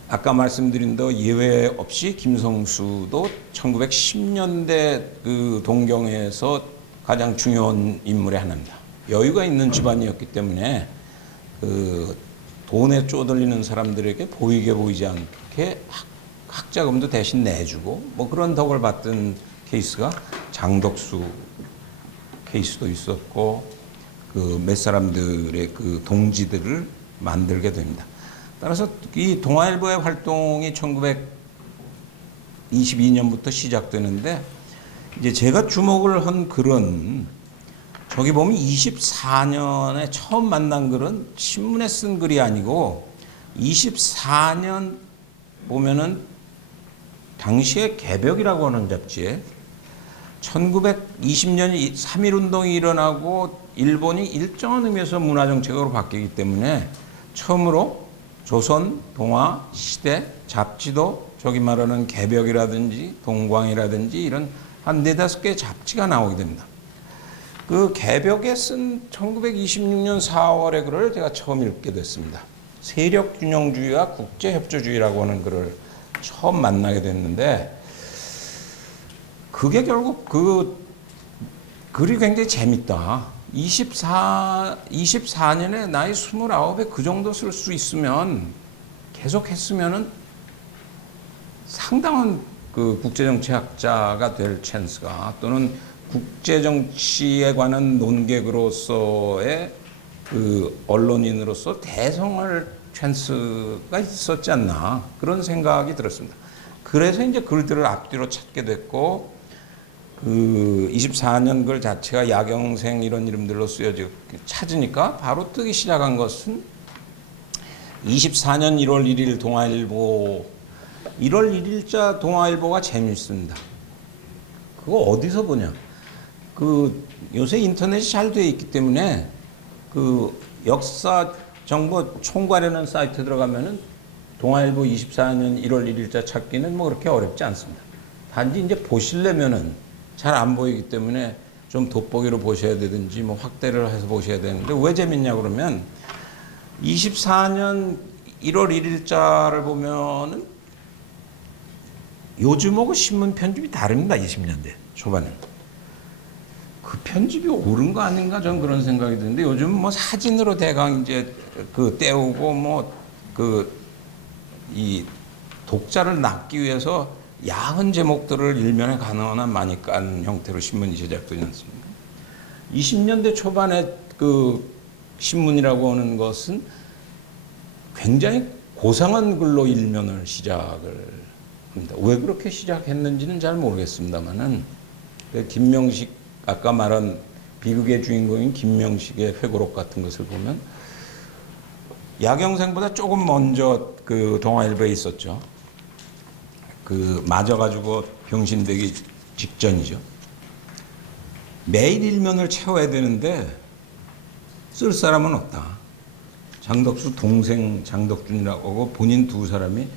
아까 말씀드린 더 예외 없이 김성수도 1910년대 그 동경에서 가장 중요한 인물의 하나입니다. 여유가 있는 집안이었기 때문에 그 돈에 쪼들리는 사람들에게 보이지 않게 학자금도 대신 내주고 뭐 그런 덕을 봤던 케이스가 장덕수 케이스도 있었고 그 몇 사람들의 그 동지들을 만들게 됩니다. 따라서 이 동아일보의 활동이 1922년부터 시작되는데 이제 제가 주목을 한 글은 저기 보면 24년에 처음 만난 글은 신문에 쓴 글이 아니고 24년 보면은 당시에 개벽이라고 하는 잡지에 1920년 3.1운동이 일어나고 일본이 일정한 의미에서 문화정책으로 바뀌기 때문에 처음으로 조선, 동아, 시대, 잡지도 저기 말하는 개벽이라든지 동광이라든지 이런 한 네다섯 개의 잡지가 나오게 됩니다. 그 개벽에 쓴 1926년 4월의 글을 제가 처음 읽게 됐습니다. 세력균형주의와 국제협조주의라고 하는 글을 처음 만나게 됐는데 그게 결국 그 글이 굉장히 재밌다. 24년에 나이 29에 그 정도 쓸 수 있으면 계속 했으면은 상당한 그 국제정치학자가 될 찬스가 또는 국제정치에 관한 논객으로서의 그 언론인으로서 대성할 찬스가 있었지 않나 그런 생각이 들었습니다. 그래서 이제 글들을 앞뒤로 찾게 됐고 그 24년 글 자체가 야경생 이런 이름들로 쓰여지고 찾으니까 바로 뜨기 시작한 것은 24년 1월 1일 동아일보 1월 1일자 동아일보가 재밌습니다. 그거 어디서 보냐? 그 요새 인터넷이 잘 되어 있기 때문에 그 역사 정보 총괄하는 사이트 들어가면은 동아일보 24년 1월 1일자 찾기는 뭐 그렇게 어렵지 않습니다. 단지 이제 보시려면은 잘 안 보이기 때문에 좀 돋보기로 보셔야 되든지 뭐 확대를 해서 보셔야 되는데 왜 재밌냐 그러면 24년 1월 1일자를 보면은 요즘하고 신문 편집이 다릅니다. 20년대 초반에. 그 편집이 옳은 거 아닌가 저는 그런 생각이 드는데 요즘 뭐 사진으로 대강 이제 그 떼우고 뭐 그 이 독자를 낚기 위해서 야한 제목들을 일면에 가능한 많이 깐 형태로 신문이 제작되지 않습니까? 20년대 초반에 그 신문이라고 하는 것은 굉장히 고상한 글로 일면을 시작을 합니다. 왜 그렇게 시작했는지는 잘 모르겠습니다만은 김명식 아까 말한 비극의 주인공인 김명식의 회고록 같은 것을 보면 야경생보다 조금 먼저 그 동아일보에 있었죠. 그 맞아가지고 병신되기 직전이죠. 매일 일면을 채워야 되는데 쓸 사람은 없다. 장덕수 동생 장덕준이라고 하고 본인 두 사람이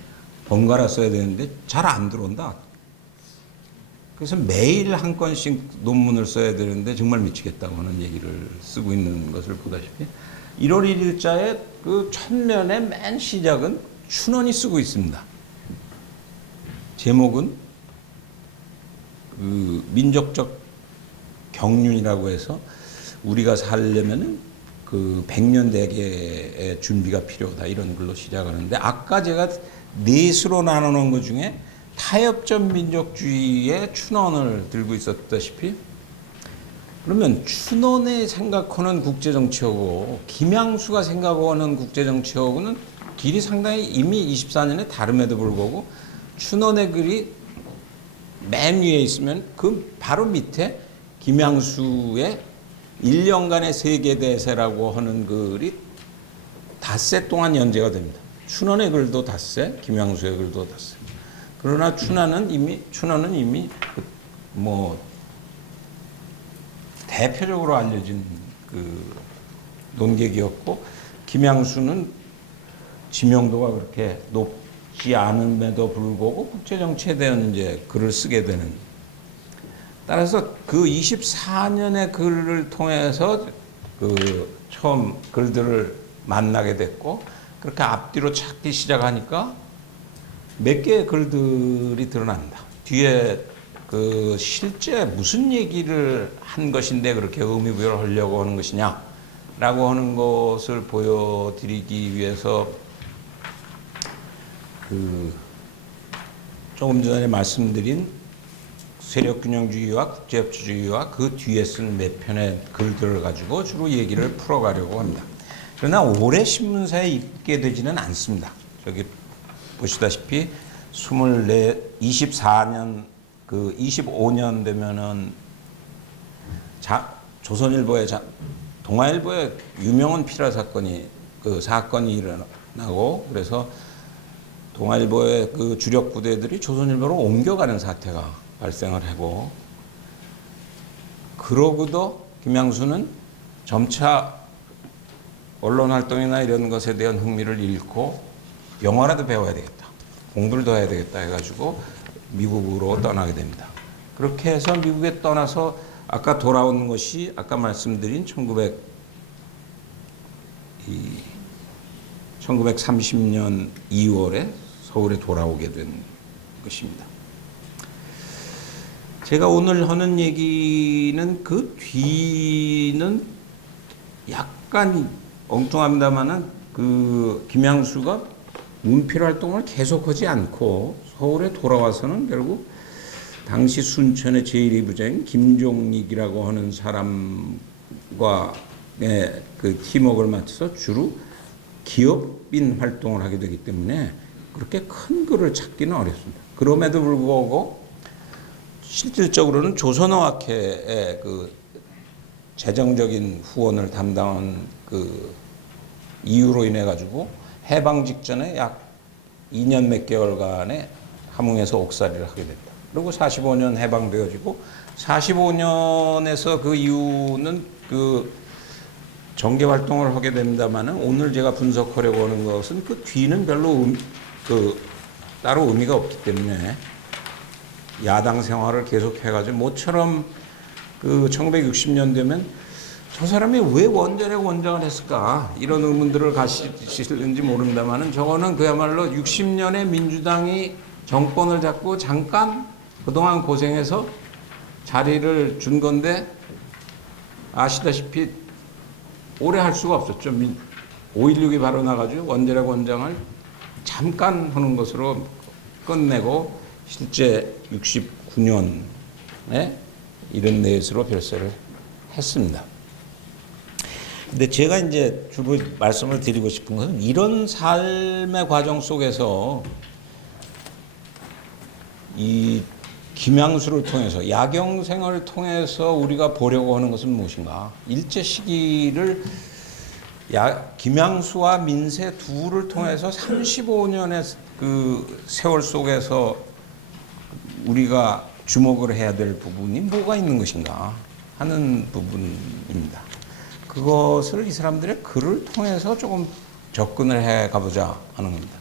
번갈아 써야 되는데 잘 안 들어온다. 그래서 매일 한 건씩 논문을 써야 되는데 정말 미치겠다고 하는 얘기를 쓰고 있는 것을 보다시피 1월 1일자의 그 첫면의 맨 시작은 춘원이 쓰고 있습니다. 제목은 그 민족적 경륜이라고 해서 우리가 살려면은 그 100년 대계의 준비가 필요하다 이런 글로 시작하는데 아까 제가 넷으로 나눠놓은 것 중에 타협적 민족주의의 춘원을 들고 있었다시피 그러면 춘원에 생각하는 국제정치하고 김양수가 생각하는 국제정치하고는 길이 상당히 이미 24년에 다름에도 불구하고 춘원의 글이 맨 위에 있으면 그 바로 밑에 김양수의 1년간의 세계대세라고 하는 글이 닷새 동안 연재가 됩니다. 춘원의 글도 닷새, 김양수의 글도 닷새. 그러나 춘원은 이미 뭐 대표적으로 알려진 그 논객이었고 김양수는 지명도가 그렇게 높지 않음에도 불구하고 국제정치에 대한 이제 글을 쓰게 되는 따라서 그 24년의 글을 통해서 그 처음 글들을 만나게 됐고 그렇게 앞뒤로 찾기 시작하니까 몇 개의 글들이 드러납니다. 뒤에 그 실제 무슨 얘기를 한 것인데 그렇게 의미부여를 하려고 하는 것이냐라고 하는 것을 보여드리기 위해서 그 조금 전에 말씀드린 세력균형주의와 국제협조주의와 그 뒤에 쓴 몇 편의 글들을 가지고 주로 얘기를 풀어가려고 합니다. 그러나 올해 신문사에 있게 되지는 않습니다. 저기 보시다시피 24년 그 25년 되면은 조선일보의 동아일보의 유명한 피라 사건이 그 사건이 일어나고 그래서 동아일보의 그 주력 부대들이 조선일보로 옮겨가는 사태가 발생을 하고 그러고도 김양수는 점차 언론 활동이나 이런 것에 대한 흥미를 잃고 영어라도 배워야 되겠다. 공부를 더 해야 되겠다 해가지고 미국으로 떠나게 됩니다. 그렇게 해서 미국에 떠나서 아까 돌아온 것이 아까 말씀드린 1930년 2월에 서울에 돌아오게 된 것입니다. 제가 오늘 하는 얘기는 그 뒤는 약간 엉뚱합니다만은 그 김양수가 문필 활동을 계속하지 않고 서울에 돌아와서는 결국 당시 순천의 제1위부장인 김종익이라고 하는 사람과 그 팀워크를 맞춰서 주로 기업인 활동을 하게 되기 때문에 그렇게 큰 글을 찾기는 어렵습니다. 그럼에도 불구하고 실질적으로는 조선어학회의 그 재정적인 후원을 담당한 그 이유로 인해 가지고 해방 직전에 약 2년 몇 개월간의 함흥에서 옥살이를 하게 됐다. 그리고 45년 해방되어지고 45년에서 그 이후는 그 정계 활동을 하게 됩니다만은 오늘 제가 분석하려고 하는 것은 그 뒤는 별로 따로 의미가 없기 때문에 야당 생활을 계속 해가지고 모처럼 그 1960년 되면 저 사람이 왜 원전에 원장을 했을까 이런 의문들을 가지시는지 모릅니다만은 저거는 그야말로 60년에 민주당이 정권을 잡고 잠깐 그동안 고생해서 자리를 준 건데 아시다시피 오래 할 수가 없었죠. 5.16이 바로 나가지고 원자력 원장을 잠깐 하는 것으로 끝내고 실제 69년에 이런 내에서로 별세를 했습니다. 근데 제가 이제 주로 말씀을 드리고 싶은 것은 이런 삶의 과정 속에서 이 김양수를 통해서 야경생을 통해서 우리가 보려고 하는 것은 무엇인가? 일제 시기를 김양수와 민세 둘을 통해서 35년의 그 세월 속에서 우리가 주목을 해야 될 부분이 뭐가 있는 것인가 하는 부분입니다. 그것을 이 사람들의 글을 통해서 조금 접근을 해 가보자 하는 겁니다.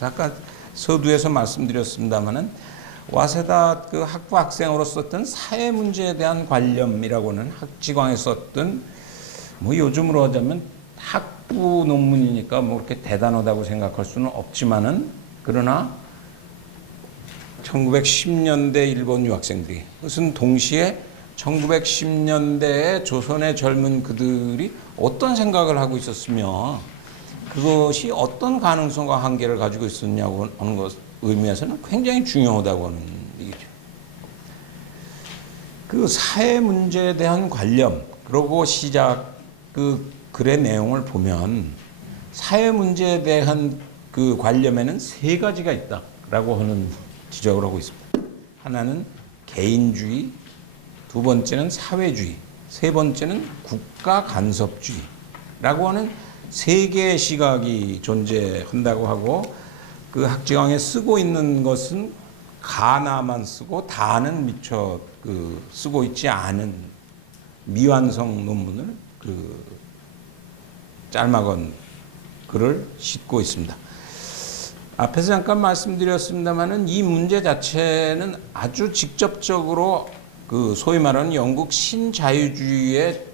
아까 서두에서 말씀드렸습니다마는 와세다 그 학부 학생으로 썼던 사회 문제에 대한 관념이라고는 학지광에 썼던 뭐 요즘으로 하자면 학부 논문이니까 뭐 그렇게 대단하다고 생각할 수는 없지만은 그러나 1910년대 일본 유학생들이 그것은 동시에 1910년대에 조선의 젊은 그들이 어떤 생각을 하고 있었으며 그것이 어떤 가능성과 한계를 가지고 있었냐고 하는 것 의미에서는 굉장히 중요하다고 하는 얘기죠. 그 사회 문제에 대한 관념 그리고 시작 그 글의 내용을 보면 사회 문제에 대한 그 관념에는 세 가지가 있다라고 하는 지적을 하고 있습니다. 하나는 개인주의, 두 번째는 사회주의, 세 번째는 국가 간섭주의라고 하는 세 개의 시각이 존재한다고 하고 그 학지강에 쓰고 있는 것은 가나만 쓰고 다는 미처 그 쓰고 있지 않은 미완성 논문을 그 짤막한 글을 싣고 있습니다. 앞에서 잠깐 말씀드렸습니다만은 이 문제 자체는 아주 직접적으로 그 소위 말하는 영국 신자유주의에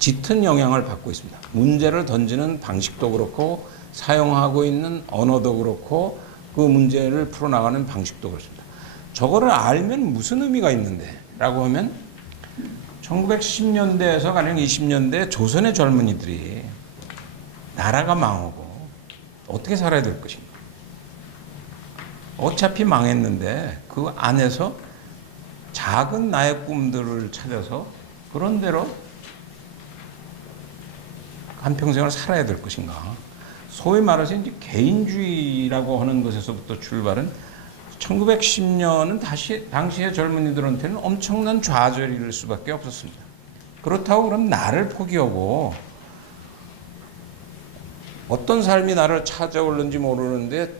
짙은 영향을 받고 있습니다. 문제를 던지는 방식도 그렇고 사용하고 있는 언어도 그렇고 그 문제를 풀어나가는 방식도 그렇습니다. 저거를 알면 무슨 의미가 있는데 라고 하면 1910년대에서 가령 20년대 조선의 젊은이들이 나라가 망하고 어떻게 살아야 될 것인가. 어차피 망했는데 그 안에서 작은 나의 꿈들을 찾아서 그런 대로 한평생을 살아야 될 것인가. 소위 말해서 이제 개인주의라고 하는 것에서부터 출발은 1910년은 당시의 젊은이들한테는 엄청난 좌절일 수밖에 없었습니다. 그렇다고 그럼 나를 포기하고 어떤 삶이 나를 찾아오는지 모르는데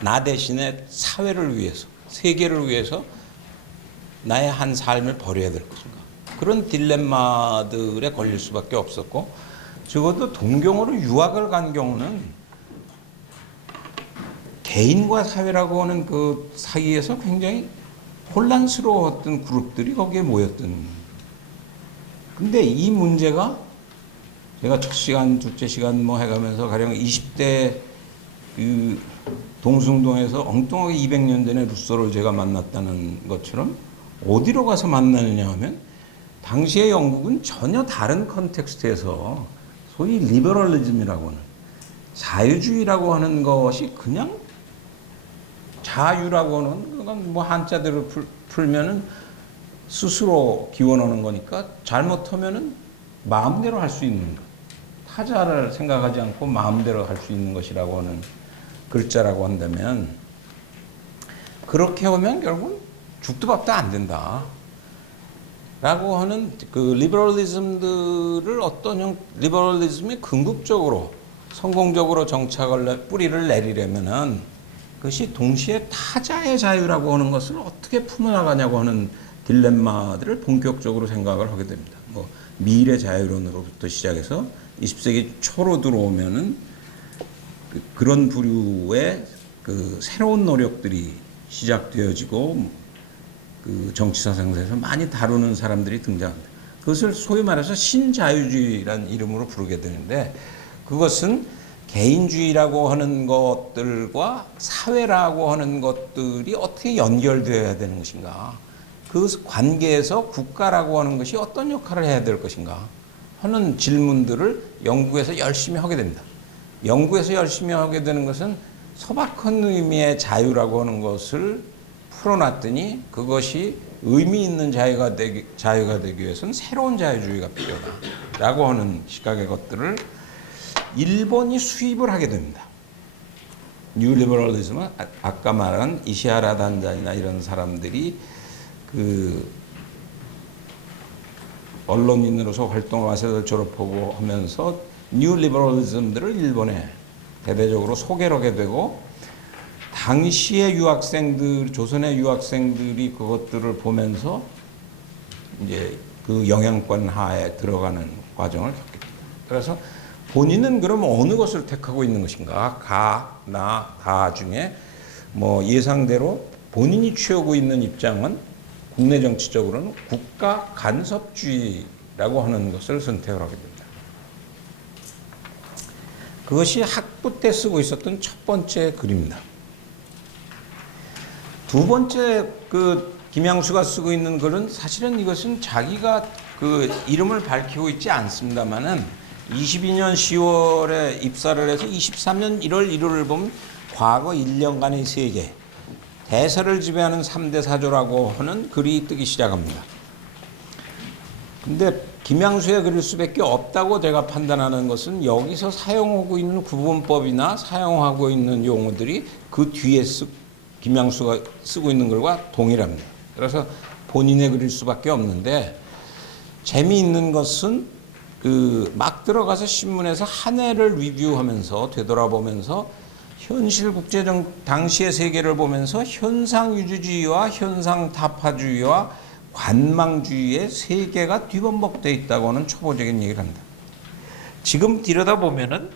나 대신에 사회를 위해서, 세계를 위해서 나의 한 삶을 버려야 될 것인가. 그런 딜레마들에 걸릴 수밖에 없었고 적어도 동경으로 유학을 간 경우는 개인과 사회라고 하는 그 사이에서 굉장히 혼란스러웠던 그룹들이 거기에 모였던. 근데 이 문제가 제가 첫 시간, 둘째 시간 뭐 해가면서 가령 20대 그 동숭동에서 엉뚱하게 200년 전에 루소를 제가 만났다는 것처럼 어디로 가서 만나느냐 하면 당시의 영국은 전혀 다른 컨텍스트에서 소위 리버럴리즘이라고 하는 자유주의라고 하는 것이 그냥 자유라고 하는 그건 뭐 한자대로 풀면은 스스로 기원하는 거니까 잘못하면은 마음대로 할 수 있는 것. 타자를 생각하지 않고 마음대로 할 수 있는 것이라고 하는 글자라고 한다면 그렇게 하면 결국은 죽도 밥도 안 된다. 라고 하는 그 리버럴리즘들을 리버럴리즘이 궁극적으로 성공적으로 뿌리를 내리려면은 그것이 동시에 타자의 자유라고 하는 것을 어떻게 품어나가냐고 하는 딜레마들을 본격적으로 생각을 하게 됩니다. 뭐 미래 자유론으로부터 시작해서 20세기 초로 들어오면은 그런 부류의 그 새로운 노력들이 시작되어지고 그 정치사상에서 많이 다루는 사람들이 등장합니다. 그것을 소위 말해서 신자유주의라는 이름으로 부르게 되는데 그것은 개인주의라고 하는 것들과 사회라고 하는 것들이 어떻게 연결되어야 되는 것인가. 그 관계에서 국가라고 하는 것이 어떤 역할을 해야 될 것인가 하는 질문들을 영국에서 열심히 하게 됩니다. 영국에서 열심히 하게 되는 것은 소박한 의미의 자유라고 하는 것을 풀어놨더니 그것이 의미 있는 자유가 되기 위해서는 새로운 자유주의가 필요하다라고 하는 시각의 것들을 일본이 수입을 하게 됩니다. 뉴리버럴리즘은 아까 말한 이시하라 단장이나 이런 사람들이 그 언론인으로서 활동을 와서 졸업하고 하면서 뉴리버럴리즘들을 일본에 대대적으로 소개를 하게 되고 당시의 조선의 유학생들이 그것들을 보면서 이제 그 영향권 하에 들어가는 과정을 겪게 됩니다. 그래서 본인은 그럼 어느 것을 택하고 있는 것인가? 다 중에 뭐 예상대로 본인이 취하고 있는 입장은 국내 정치적으로는 국가 간섭주의라고 하는 것을 선택을 하게 됩니다. 그것이 학부 때 쓰고 있었던 첫 번째 글입니다. 두 번째 그 김양수가 쓰고 있는 글은 사실은 이것은 자기가 그 이름을 밝히고 있지 않습니다만은 22년 10월에 입사를 해서 23년 1월 1일을 보면 과거 1년간의 세계, 대서를 지배하는 3대 사조라고 하는 글이 뜨기 시작합니다. 근데 김양수의 글일 수밖에 없다고 제가 판단하는 것은 여기서 사용하고 있는 구분법이나 사용하고 있는 용어들이 그 뒤에 김양수가 쓰고 있는 글과 동일합니다. 그래서 본인의 글일 수밖에 없는데 재미있는 것은 막 들어가서 신문에서 한 해를 리뷰하면서 되돌아보면서 현실 국제정 당시의 세계를 보면서 현상유주주의와 현상타파주의와 관망주의의 세계가 뒤범벅되어 있다고 하는 초보적인 얘기를 합니다. 지금 들여다보면은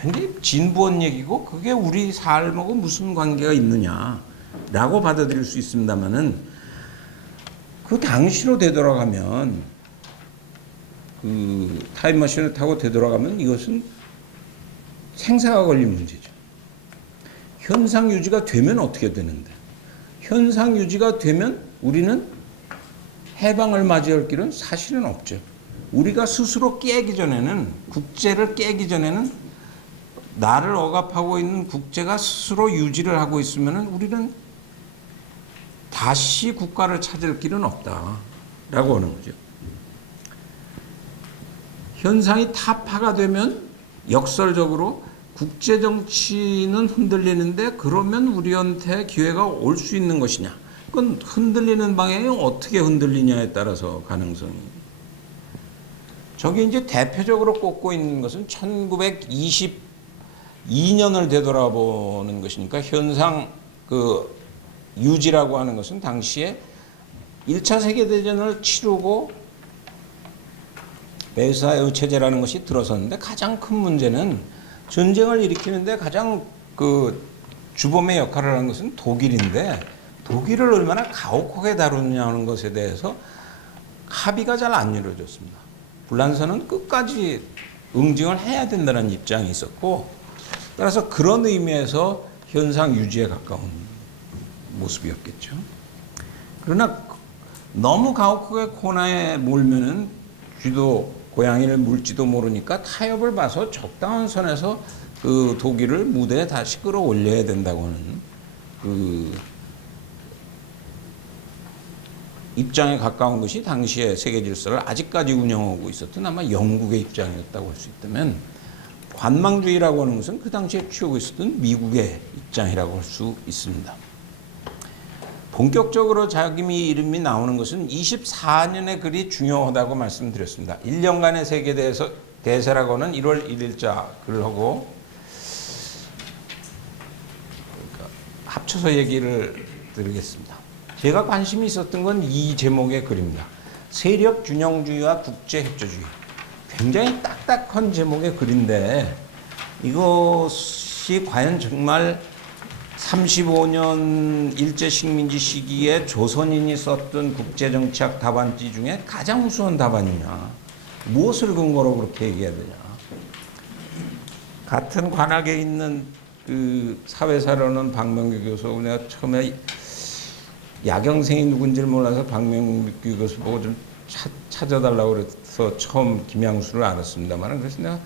굉장히 진부한 얘기고 그게 우리 삶하고 무슨 관계가 있느냐라고 받아들일 수 있습니다만은 그 당시로 되돌아가면 그 타임머신을 타고 되돌아가면 이것은 생사가 걸린 문제죠. 현상 유지가 되면 어떻게 되는데? 현상 유지가 되면 우리는 해방을 맞이할 길은 사실은 없죠. 우리가 스스로 깨기 전에는 국제를 깨기 전에는 나를 억압하고 있는 국제가 스스로 유지를 하고 있으면 우리는 다시 국가를 찾을 길은 없다라고 하는 거죠. 현상이 타파가 되면 역설적으로 국제정치는 흔들리는데 그러면 우리한테 기회가 올 수 있는 것이냐. 그건 흔들리는 방향이 어떻게 흔들리냐에 따라서 가능성이. 저게 이제 대표적으로 꼽고 있는 것은 1922년을 되돌아보는 것이니까 현상 유지라고 하는 것은 당시에 1차 세계대전을 치르고 배사의 체제라는 것이 들어섰는데 가장 큰 문제는 전쟁을 일으키는데 가장 그 주범의 역할을 하는 것은 독일인데 독일을 얼마나 가혹하게 다루느냐 하는 것에 대해서 합의가 잘 안 이루어졌습니다. 불란서는 끝까지 응징을 해야 된다는 입장이 있었고 따라서 그런 의미에서 현상 유지에 가까운 모습이었겠죠. 그러나 너무 가혹하게 코너에 몰면은 쥐도 고양이를 물지도 모르니까 타협을 봐서 적당한 선에서 그 독일을 무대에 다시 끌어올려야 된다고 하는 그 입장에 가까운 것이 당시의 세계 질서를 아직까지 운영하고 있었던 아마 영국의 입장이었다고 할 수 있다면 관망주의라고 하는 것은 그 당시에 취하고 있었던 미국의 입장이라고 할 수 있습니다. 본격적으로 자기 이름이 나오는 것은 24년의 글이 중요하다고 말씀드렸습니다. 1년간의 세계 대세라고 하는 1월 1일자 글을 하고 합쳐서 얘기를 드리겠습니다. 제가 관심이 있었던 건 이 제목의 글입니다. 세력 균형주의와 국제협조주의. 굉장히 딱딱한 제목의 글인데 이것이 과연 정말 35년 일제식민지 시기에 조선인이 썼던 국제정치학 답안지 중에 가장 우수한 답안이냐. 무엇을 근거로 그렇게 얘기해야 되냐. 같은 관악에 있는 그 사회사로는 박명규 교수, 내가 처음에 야경생이 누군지를 몰라서 박명규 교수 보고 좀 찾아달라고 그래서 처음 김양수를 알았습니다만 그래서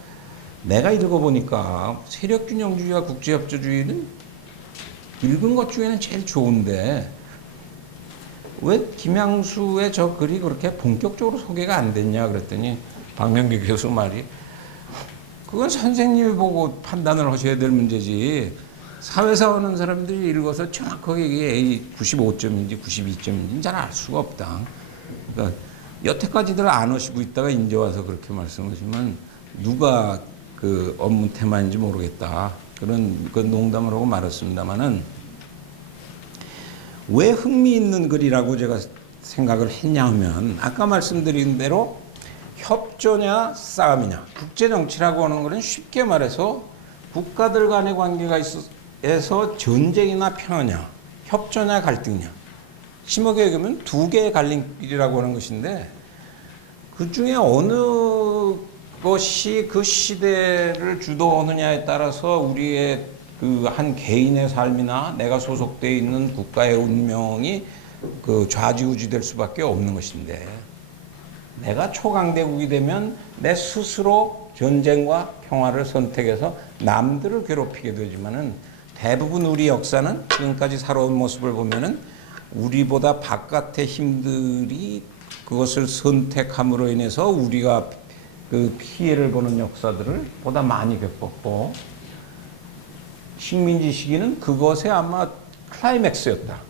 내가 읽어보니까 세력균형주의와 국제협조주의는 읽은 것 중에는 제일 좋은데 왜 김양수의 저 글이 그렇게 본격적으로 소개가 안 됐냐 그랬더니 박명규 교수 말이 그건 선생님이 보고 판단을 하셔야 될 문제지 사회사 오는 사람들이 읽어서 정확하게 이게 95점인지 92점인지 잘 알 수가 없다. 그러니까 여태까지들 안 하시고 있다가 이제 와서 그렇게 말씀하시면 누가 그 업무 테마인지 모르겠다. 그런 농담을 하고 말았습니다만은 왜 흥미있는 글이라고 제가 생각을 했냐 하면 아까 말씀드린 대로 협조냐 싸움이냐 국제정치라고 하는 것은 쉽게 말해서 국가들 간의 관계가 있어서 전쟁이나 평화냐 협조냐 갈등이냐 심하게 얘기하면 두 개의 갈림길이라고 하는 것인데 그 중에 어느 것이 그 시대를 주도하느냐에 따라서 우리의 그 한 개인의 삶이나 내가 소속되어 있는 국가의 운명이 그 좌지우지될 수밖에 없는 것인데 내가 초강대국이 되면 내 스스로 전쟁과 평화를 선택해서 남들을 괴롭히게 되지만은 대부분 우리 역사는 지금까지 살아온 모습을 보면은 우리보다 바깥의 힘들이 그것을 선택함으로 인해서 우리가 그 피해를 보는 역사들을 보다 많이 겪었고 식민지 시기는 그것의 아마 클라이맥스였다.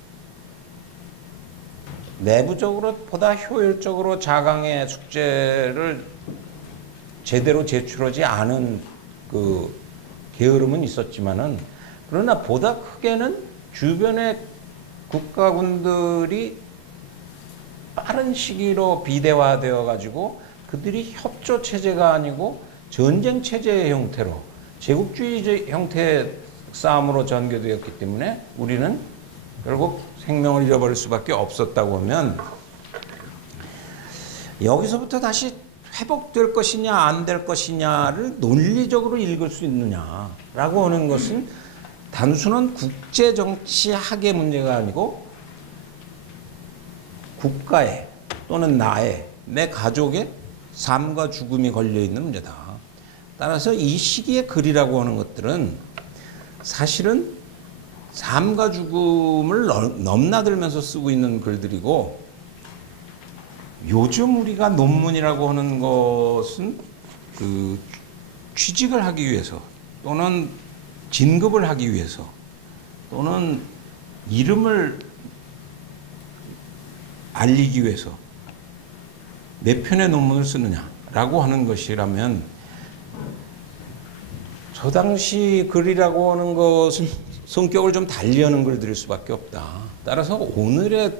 내부적으로 보다 효율적으로 자강의 숙제를 제대로 제출하지 않은 그 게으름은 있었지만은 그러나 보다 크게는 주변의 국가군들이 빠른 시기로 비대화되어 가지고 그들이 협조 체제가 아니고 전쟁 체제의 형태로 제국주의 형태의 싸움으로 전개되었기 때문에 우리는 결국 생명을 잃어버릴 수밖에 없었다고 하면 여기서부터 다시 회복될 것이냐 안 될 것이냐를 논리적으로 읽을 수 있느냐라고 하는 것은 단순한 국제정치학의 문제가 아니고 국가의 또는 나의 내 가족의 삶과 죽음이 걸려있는 문제다. 따라서 이 시기의 글이라고 하는 것들은 사실은 삶과 죽음을 넘나들면서 쓰고 있는 글들이고 요즘 우리가 논문이라고 하는 것은 그 취직을 하기 위해서 또는 진급을 하기 위해서 또는 이름을 알리기 위해서 몇 편의 논문을 쓰느냐라고 하는 것이라면 저 당시 글이라고 하는 것은 성격을 좀 달리하는 글들일 수밖에 없다. 따라서 오늘의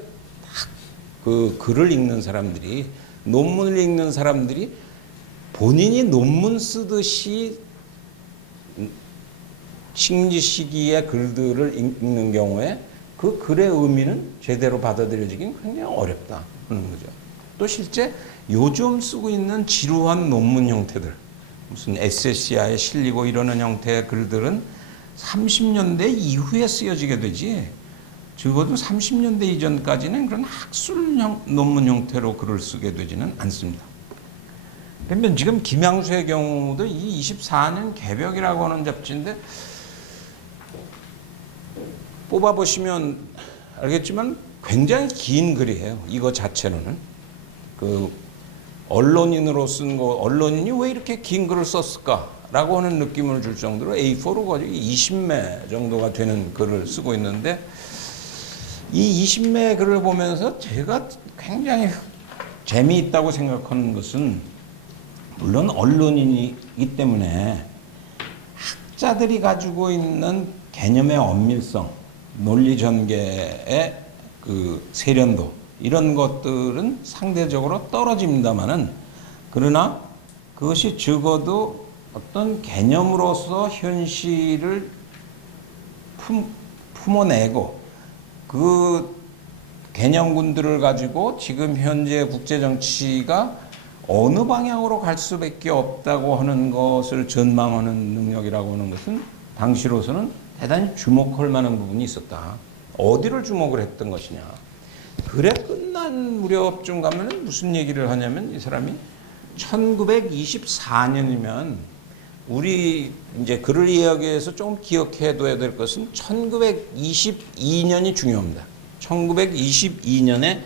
그 글을 읽는 사람들이 논문을 읽는 사람들이 본인이 논문 쓰듯이 식리 시기의 글들을 읽는 경우에 그 글의 의미는 제대로 받아들여지긴 굉장히 어렵다 하는 거죠. 또 실제 요즘 쓰고 있는 지루한 논문 형태들, 무슨 에세시아에 실리고 이러는 형태의 글들은 30년대 이후에 쓰여지게 되지, 적어도 30년대 이전까지는 그런 학술 논문 형태로 글을 쓰게 되지는 않습니다. 그러면 지금 김양수의 경우도 이 24년 개벽이라고 하는 잡지인데, 뽑아보시면 알겠지만 굉장히 긴 글이에요. 이거 자체로는. 그 언론인으로 쓴 거, 언론인이 왜 이렇게 긴 글을 썼을까라고 하는 느낌을 줄 정도로 A4로 가지고 20매 정도가 되는 글을 쓰고 있는데, 이 20매 글을 보면서 제가 굉장히 재미있다고 생각하는 것은, 물론 언론인이기 때문에 학자들이 가지고 있는 개념의 엄밀성, 논리 전개의 그 세련도, 이런 것들은 상대적으로 떨어집니다만은, 그러나 그것이 적어도 어떤 개념으로서 현실을 품어내고 그 개념군들을 가지고 지금 현재 국제정치가 어느 방향으로 갈 수밖에 없다고 하는 것을 전망하는 능력이라고 하는 것은 당시로서는 대단히 주목할 만한 부분이 있었다. 어디를 주목을 했던 것이냐. 글에 끝난 무렵쯤 가면은 무슨 얘기를 하냐면, 이 사람이 1924년이면 우리 이제 글을 이야기해서 좀 기억해둬야 될 것은 1922년이 중요합니다. 1922년에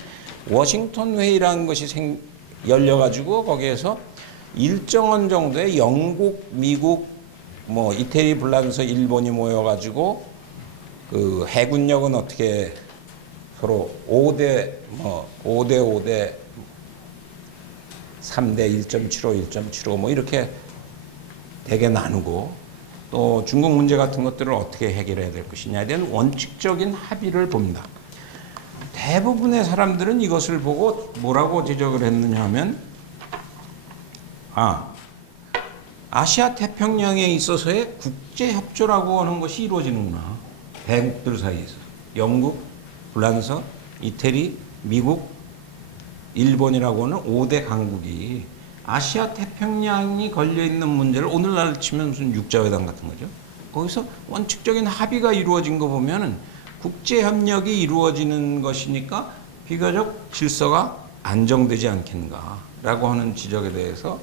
워싱턴 회의라는 것이 열려가지고 거기에서 일정한 정도의 영국, 미국, 뭐 이태리, 불란서, 일본이 모여가지고 그 해군력은 어떻게 서로 5대 3대 1.75, 1.75 뭐 이렇게 되게 나누고, 또 중국 문제 같은 것들을 어떻게 해결해야 될 것이냐에 대한 원칙적인 합의를 봅니다. 대부분의 사람들은 이것을 보고 뭐라고 지적을 했느냐 하면, 아시아 태평양에 있어서의 국제협조라고 하는 것이 이루어지는구나. 대국들 사이에서. 영국, 프랑스, 이태리, 미국, 일본이라고 하는 5대 강국이 아시아 태평양이 걸려있는 문제를 오늘날 치면 무슨 육자회담 같은 거죠. 거기서 원칙적인 합의가 이루어진 거 보면은 국제협력이 이루어지는 것이니까 비교적 질서가 안정되지 않겠는가라고 하는 지적에 대해서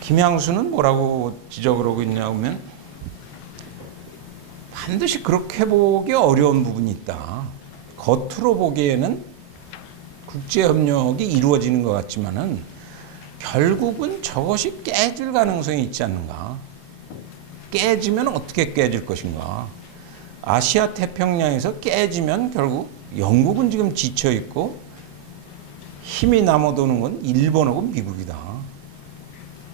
김양수는 뭐라고 지적을 하고 있냐면, 반드시 그렇게 보기 어려운 부분이 있다. 겉으로 보기에는 국제협력이 이루어지는 것 같지만은 결국은 저것이 깨질 가능성이 있지 않는가. 깨지면 어떻게 깨질 것인가. 아시아 태평양에서 깨지면 결국 영국은 지금 지쳐 있고 힘이 남아도는 건 일본하고 미국이다.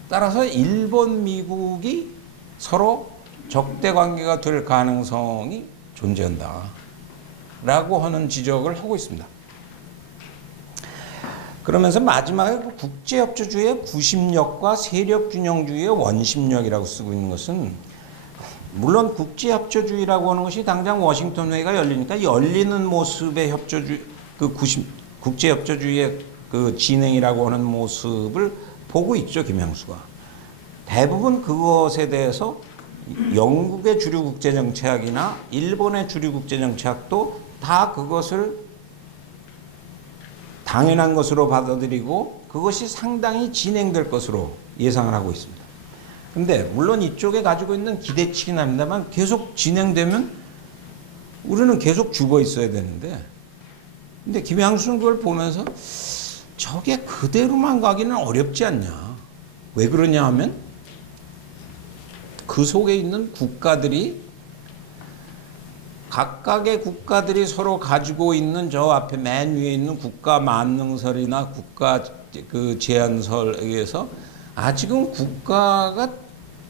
따라서 일본, 미국이 서로 적대 관계가 될 가능성이 존재한다 라고 하는 지적을 하고 있습니다. 그러면서 마지막에 국제협조주의의 구심력과 세력균형주의의 원심력이라고 쓰고 있는 것은, 물론 국제협조주의라고 하는 것이 당장 워싱턴 회의가 열리니까 열리는 모습의 국제협조주의의 그 진행이라고 하는 모습을 보고 있죠, 김양수가. 대부분 그것에 대해서 영국의 주류 국제정치학이나 일본의 주류 국제정치학도 다 그것을 당연한 것으로 받아들이고 그것이 상당히 진행될 것으로 예상을 하고 있습니다. 근데 물론 이쪽에 가지고 있는 기대치긴 합니다만, 계속 진행되면 우리는 계속 죽어 있어야 되는데, 근데 김양수는 그걸 보면서 저게 그대로만 가기는 어렵지 않냐. 왜 그러냐 하면 그 속에 있는 국가들이, 각각의 국가들이 서로 가지고 있는 저 앞에 맨 위에 있는 국가 만능설이나 국가 그 제안설에 의해서 아직은 국가가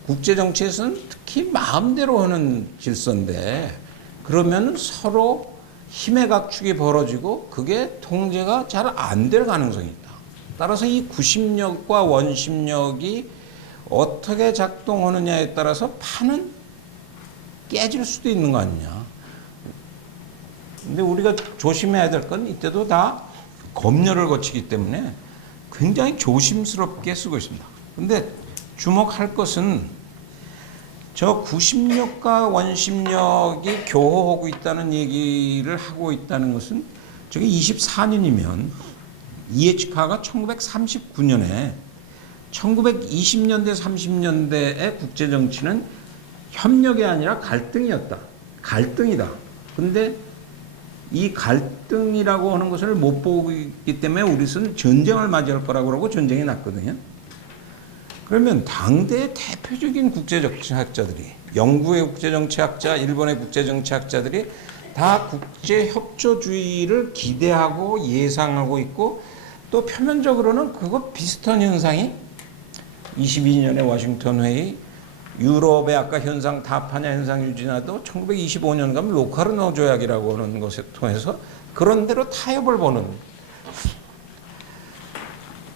국제정치에서는 특히 마음대로 하는 질서인데, 그러면 서로 힘의 각축이 벌어지고 그게 통제가 잘 안 될 가능성이 있다. 따라서 이 구심력과 원심력이 어떻게 작동하느냐에 따라서 판은 깨질 수도 있는 거 아니냐. 근데 우리가 조심해야 될 건 이때도 다 검열을 거치기 때문에 굉장히 조심스럽게 쓰고 있습니다. 근데 주목할 것은 저 구심력과 원심력이 교호하고 있다는 얘기를 하고 있다는 것은 저게 24년이면 이에치카가 1939년에 1920년대 30년대의 국제정치는 협력이 아니라 갈등이었다. 갈등이다. 근데 이 갈등이라고 하는 것을 못 보기 때문에 우리는 전쟁을 맞이할 거라고 그러고 전쟁이 났거든요. 그러면 당대의 대표적인 국제정치학자들이, 영국의 국제정치학자, 일본의 국제정치학자들이 다 국제협조주의를 기대하고 예상하고 있고, 또 표면적으로는 그거 비슷한 현상이 22년의 워싱턴 회의, 유럽의 아까 현상 타파냐 현상 유지나도 1925년 가면 로카르노 조약이라고 하는 것을 통해서 그런 대로 타협을 보는,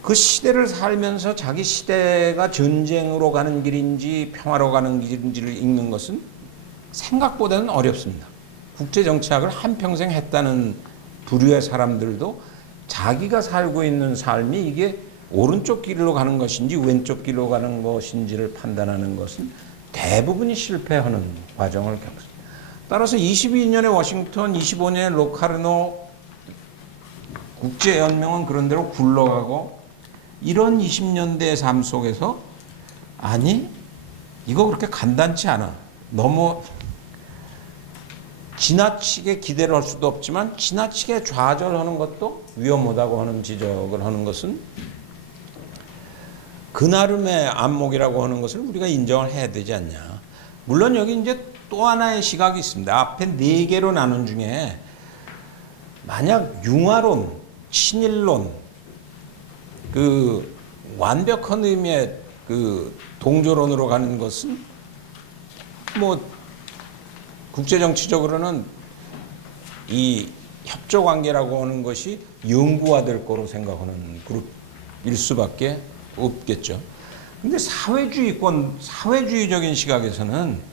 그 시대를 살면서 자기 시대가 전쟁으로 가는 길인지 평화로 가는 길인지를 읽는 것은 생각보다는 어렵습니다. 국제정치학을 한평생 했다는 부류의 사람들도 자기가 살고 있는 삶이 이게 오른쪽 길로 가는 것인지 왼쪽 길로 가는 것인지를 판단하는 것은 대부분이 실패하는 과정을 겪습니다. 따라서 22년의 워싱턴, 25년의 로카르노 국제연맹은 그런 대로 굴러가고, 이런 20년대의 삶 속에서 아니 이거 그렇게 간단치 않아. 너무 지나치게 기대를 할 수도 없지만 지나치게 좌절하는 것도 위험하다고 하는 지적을 하는 것은 그 나름의 안목이라고 하는 것을 우리가 인정을 해야 되지 않냐. 물론 여기 이제 또 하나의 시각이 있습니다. 앞에 4개로 나눈 중에 만약 융화론, 친일론, 그 완벽한 의미의 그 동조론으로 가는 것은 뭐 국제정치적으로는 이 협조관계라고 하는 것이 영구화될 거로 생각하는 그룹일 수밖에 없겠죠. 근데 사회주의권, 사회주의적인 시각에서는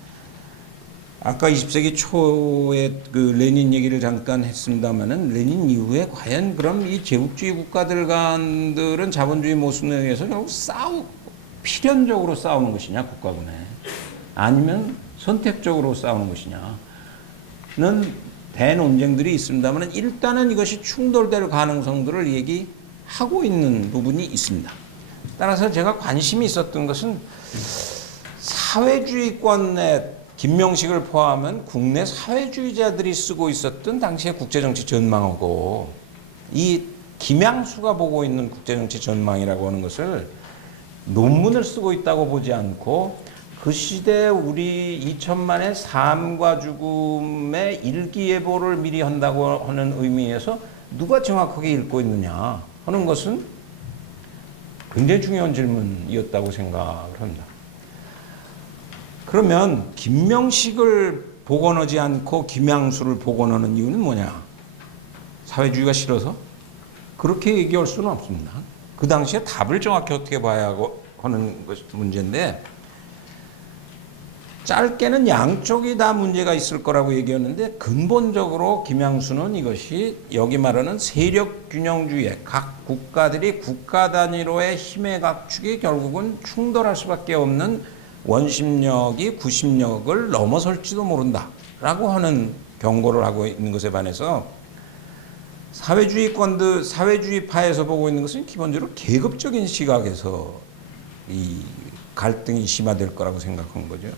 아까 20세기 초에 그 레닌 얘기를 잠깐 했습니다만은, 레닌 이후에 과연 그럼 이 제국주의 국가들 간들은 자본주의 모순에 의해서 결국 필연적으로 싸우는 것이냐, 국가군에, 아니면 선택적으로 싸우는 것이냐는 대논쟁들이 있습니다만, 일단은 이것이 충돌될 가능성들을 얘기하고 있는 부분이 있습니다. 따라서 제가 관심이 있었던 것은 사회주의권의 김명식을 포함한 국내 사회주의자들이 쓰고 있었던 당시의 국제정치 전망하고, 이 김양수가 보고 있는 국제정치 전망이라고 하는 것을 논문을 쓰고 있다고 보지 않고, 그 시대 우리 2천만의 삶과 죽음의 일기예보를 미리 한다고 하는 의미에서 누가 정확하게 읽고 있느냐 하는 것은 굉장히 중요한 질문이었다고 생각을 합니다. 그러면 김명식을 복원하지 않고 김양수를 복원하는 이유는 뭐냐? 사회주의가 싫어서? 그렇게 얘기할 수는 없습니다. 그 당시에 답을 정확히 어떻게 봐야 하는 것이 문제인데, 짧게는 양쪽이 다 문제가 있을 거라고 얘기했는데, 근본적으로 김양수는 이것이 여기 말하는 세력균형주의, 각 국가들이 국가 단위로의 힘의 각축이 결국은 충돌할 수밖에 없는 원심력이 구심력을 넘어설지도 모른다 라고 하는 경고를 하고 있는 것에 반해서, 사회주의권들, 사회주의파에서 보고 있는 것은 기본적으로 계급적인 시각에서 이 갈등이 심화될 거라고 생각한 거죠.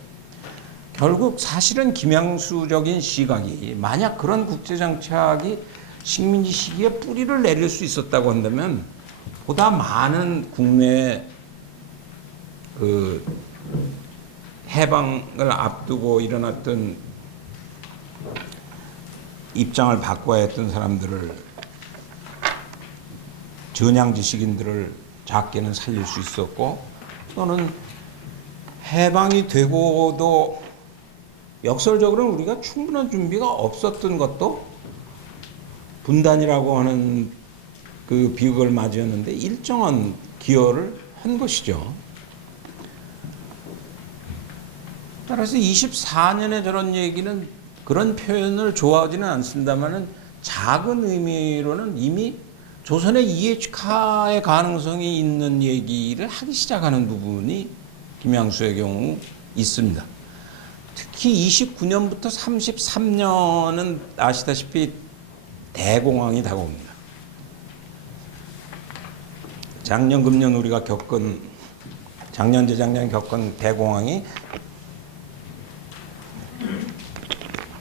결국 사실은 김양수적인 시각이, 만약 그런 국제정치학이 식민지 시기에 뿌리를 내릴 수 있었다고 한다면, 보다 많은 국내 그 해방을 앞두고 일어났던 입장을 바꿔야 했던 사람들을, 전향 지식인들을 작게는 살릴 수 있었고, 또는 해방이 되고도 역설적으로는 우리가 충분한 준비가 없었던 것도 분단이라고 하는 그 비극을 맞이했는데 일정한 기여를 한 것이죠. 따라서 24년에 저런 얘기는 그런 표현을 좋아하지는 않습니다만은 작은 의미로는 이미 조선의 이해축하의 가능성이 있는 얘기를 하기 시작하는 부분이 김양수의 경우 있습니다. 특히 29년부터 33년은 아시다시피 대공황이 다가옵니다. 작년, 금년 우리가 겪은, 작년, 재작년 겪은 대공황이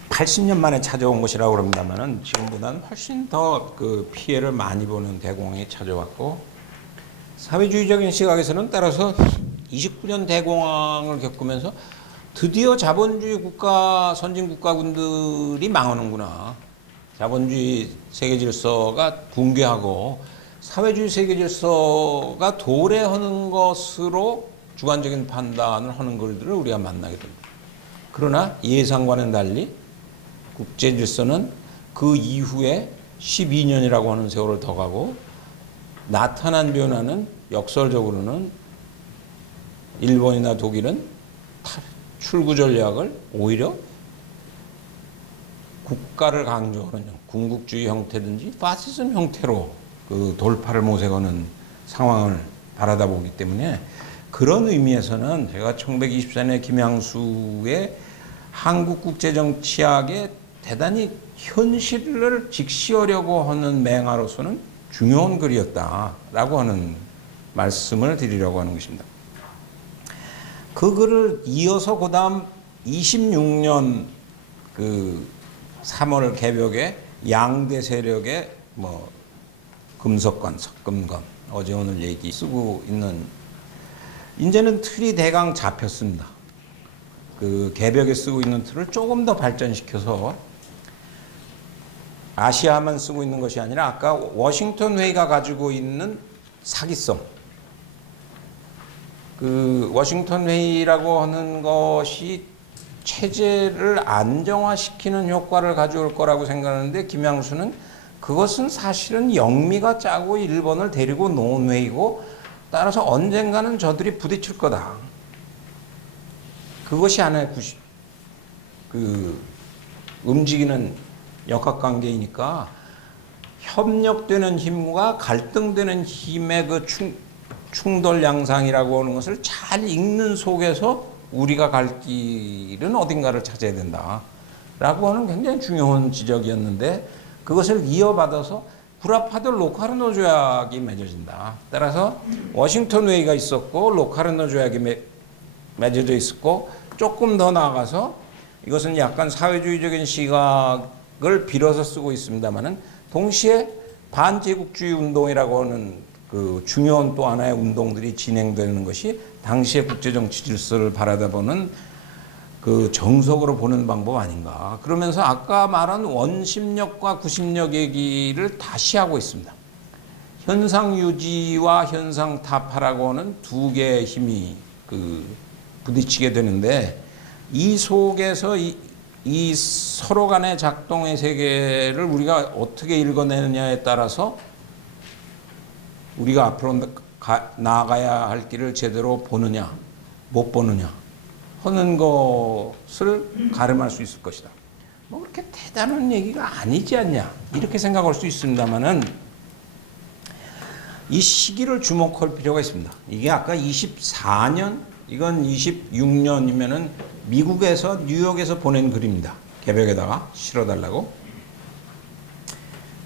80년 만에 찾아온 것이라고 그럽니다만은 지금보다는 훨씬 더 그 피해를 많이 보는 대공황이 찾아왔고, 사회주의적인 시각에서는 따라서 29년 대공황을 겪으면서 드디어 자본주의 국가, 선진국가군들이 망하는구나. 자본주의 세계 질서가 붕괴하고 사회주의 세계 질서가 도래하는 것으로 주관적인 판단을 하는 것들을 우리가 만나게 됩니다. 그러나 예상과는 달리 국제 질서는 그 이후에 12년이라고 하는 세월을 더 가고 나타난 변화는 역설적으로는 일본이나 독일은 출구 전략을 오히려 국가를 강조하는 군국주의 형태든지 파시즘 형태로 그 돌파를 모색하는 상황을 바라다 보기 때문에 그런 의미에서는 제가 1924년에 김양수의 한국 국제정치학에 대단히 현실을 직시하려고 하는 맹아로서는 중요한 글이었다라고 하는 말씀을 드리려고 하는 것입니다. 그 글을 이어서 그 다음 26년 그 3월 개벽에 양대 세력의 뭐 금석관, 석금관, 어제 오늘 얘기 쓰고 있는 이제는 틀이 대강 잡혔습니다. 그 개벽에 쓰고 있는 틀을 조금 더 발전시켜서 아시아만 쓰고 있는 것이 아니라 아까 워싱턴 회의가 가지고 있는 사기성, 그 워싱턴 회의라고 하는 것이 체제를 안정화시키는 효과를 가져올 거라고 생각하는데 김양수는 그것은 사실은 영미가 짜고 일본을 데리고 놓은 회의고 따라서 언젠가는 저들이 부딪힐 거다. 그것이 하나의 움직이는 역학관계이니까 협력되는 힘과 갈등되는 힘의 그 충돌 양상이라고 하는 것을 잘 읽는 속에서 우리가 갈 길은 어딘가를 찾아야 된다라고 하는 굉장히 중요한 지적이었는데 그것을 이어받아서 구라파드 로카르노 조약이 맺어진다. 따라서 워싱턴 회의가 있었고 로카르노 조약이 맺어져 있었고 조금 더 나아가서 이것은 약간 사회주의적인 시각을 빌어서 쓰고 있습니다만은 동시에 반제국주의 운동이라고 하는 그 중요한 또 하나의 운동들이 진행되는 것이 당시의 국제정치 질서를 바라다보는 그 정석으로 보는 방법 아닌가. 그러면서 아까 말한 원심력과 구심력 얘기를 다시 하고 있습니다. 현상 유지와 현상 타파라고 하는 두 개의 힘이 그 부딪히게 되는데 이 속에서 이 서로 간의 작동의 세계를 우리가 어떻게 읽어내느냐에 따라서 우리가 앞으로 나아가야 할 길을 제대로 보느냐 못 보느냐 하는 것을 가름할 수 있을 것이다. 뭐 그렇게 대단한 얘기가 아니지 않냐 이렇게 생각할 수 있습니다만은 이 시기를 주목할 필요가 있습니다. 이게 아까 24년 이건 26년이면은 미국에서 뉴욕에서 보낸 글입니다. 개벽에다가 실어달라고.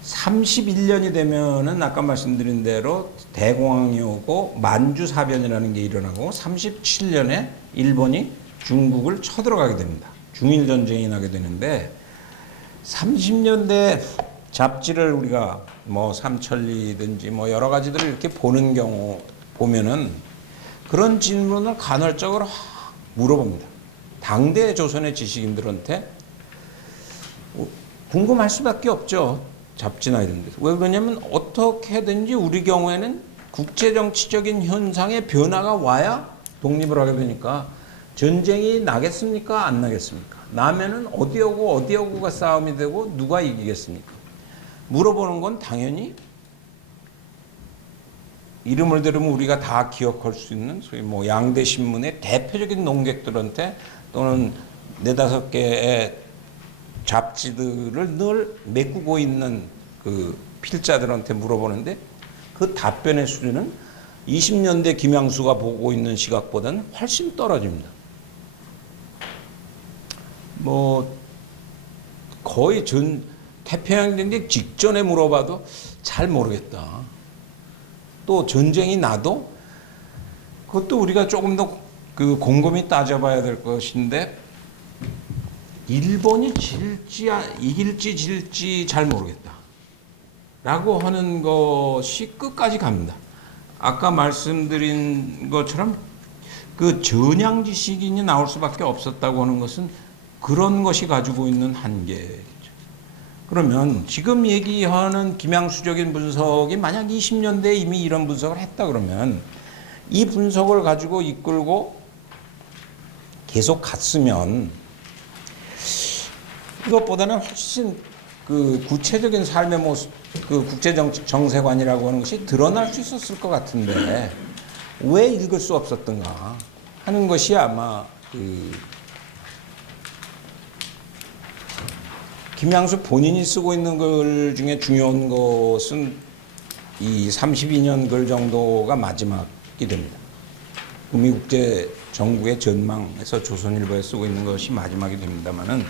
31년이 되면은 아까 말씀드린 대로 대공황이 오고 만주사변이라는 게 일어나고 37년에 일본이 중국을 쳐들어가게 됩니다. 중일전쟁이 나게 되는데 30년대 잡지를 우리가 뭐 삼천리든지 뭐 여러 가지들을 이렇게 보는 경우 보면은 그런 질문을 간헐적으로 물어봅니다. 당대 조선의 지식인들한테 궁금할 수밖에 없죠. 잡지나 이런 데서. 왜 그러냐면 어떻게든지 우리 경우에는 국제정치적인 현상의 변화가 와야 독립을 하게 되니까 전쟁이 나겠습니까? 안 나겠습니까? 나면은 어디하고가 싸움이 되고 누가 이기겠습니까? 물어보는 건 당연히 이름을 들으면 우리가 다 기억할 수 있는 소위 뭐 양대 신문의 대표적인 농객들한테 또는 네다섯 개의 잡지들을 늘 메꾸고 있는 그 필자들한테 물어보는데 그 답변의 수준은 20년대 김양수가 보고 있는 시각보다는 훨씬 떨어집니다. 뭐 거의 태평양 전쟁 직전에 물어봐도 잘 모르겠다. 또 전쟁이 나도 그것도 우리가 조금 더 그 곰곰이 따져봐야 될 것인데 일본이 이길지 질지 잘 모르겠다. 라고 하는 것이 끝까지 갑니다. 아까 말씀드린 것처럼 그 전향 지식인이 나올 수밖에 없었다고 하는 것은 그런 것이 가지고 있는 한계겠죠. 그러면 지금 얘기하는 김양수적인 분석이 만약 20년대에 이미 이런 분석을 했다 그러면 이 분석을 가지고 이끌고 계속 갔으면 이것보다는 훨씬 그 구체적인 삶의 모습, 그 국제정세관이라고 하는 것이 드러날 수 있었을 것 같은데 왜 읽을 수 없었던가 하는 것이 아마 그 김양수 본인이 쓰고 있는 글 중에 중요한 것은 이 32년 글 정도가 마지막이 됩니다. 구미국제 정국의 전망에서 조선일보에 쓰고 있는 것이 마지막이 됩니다만은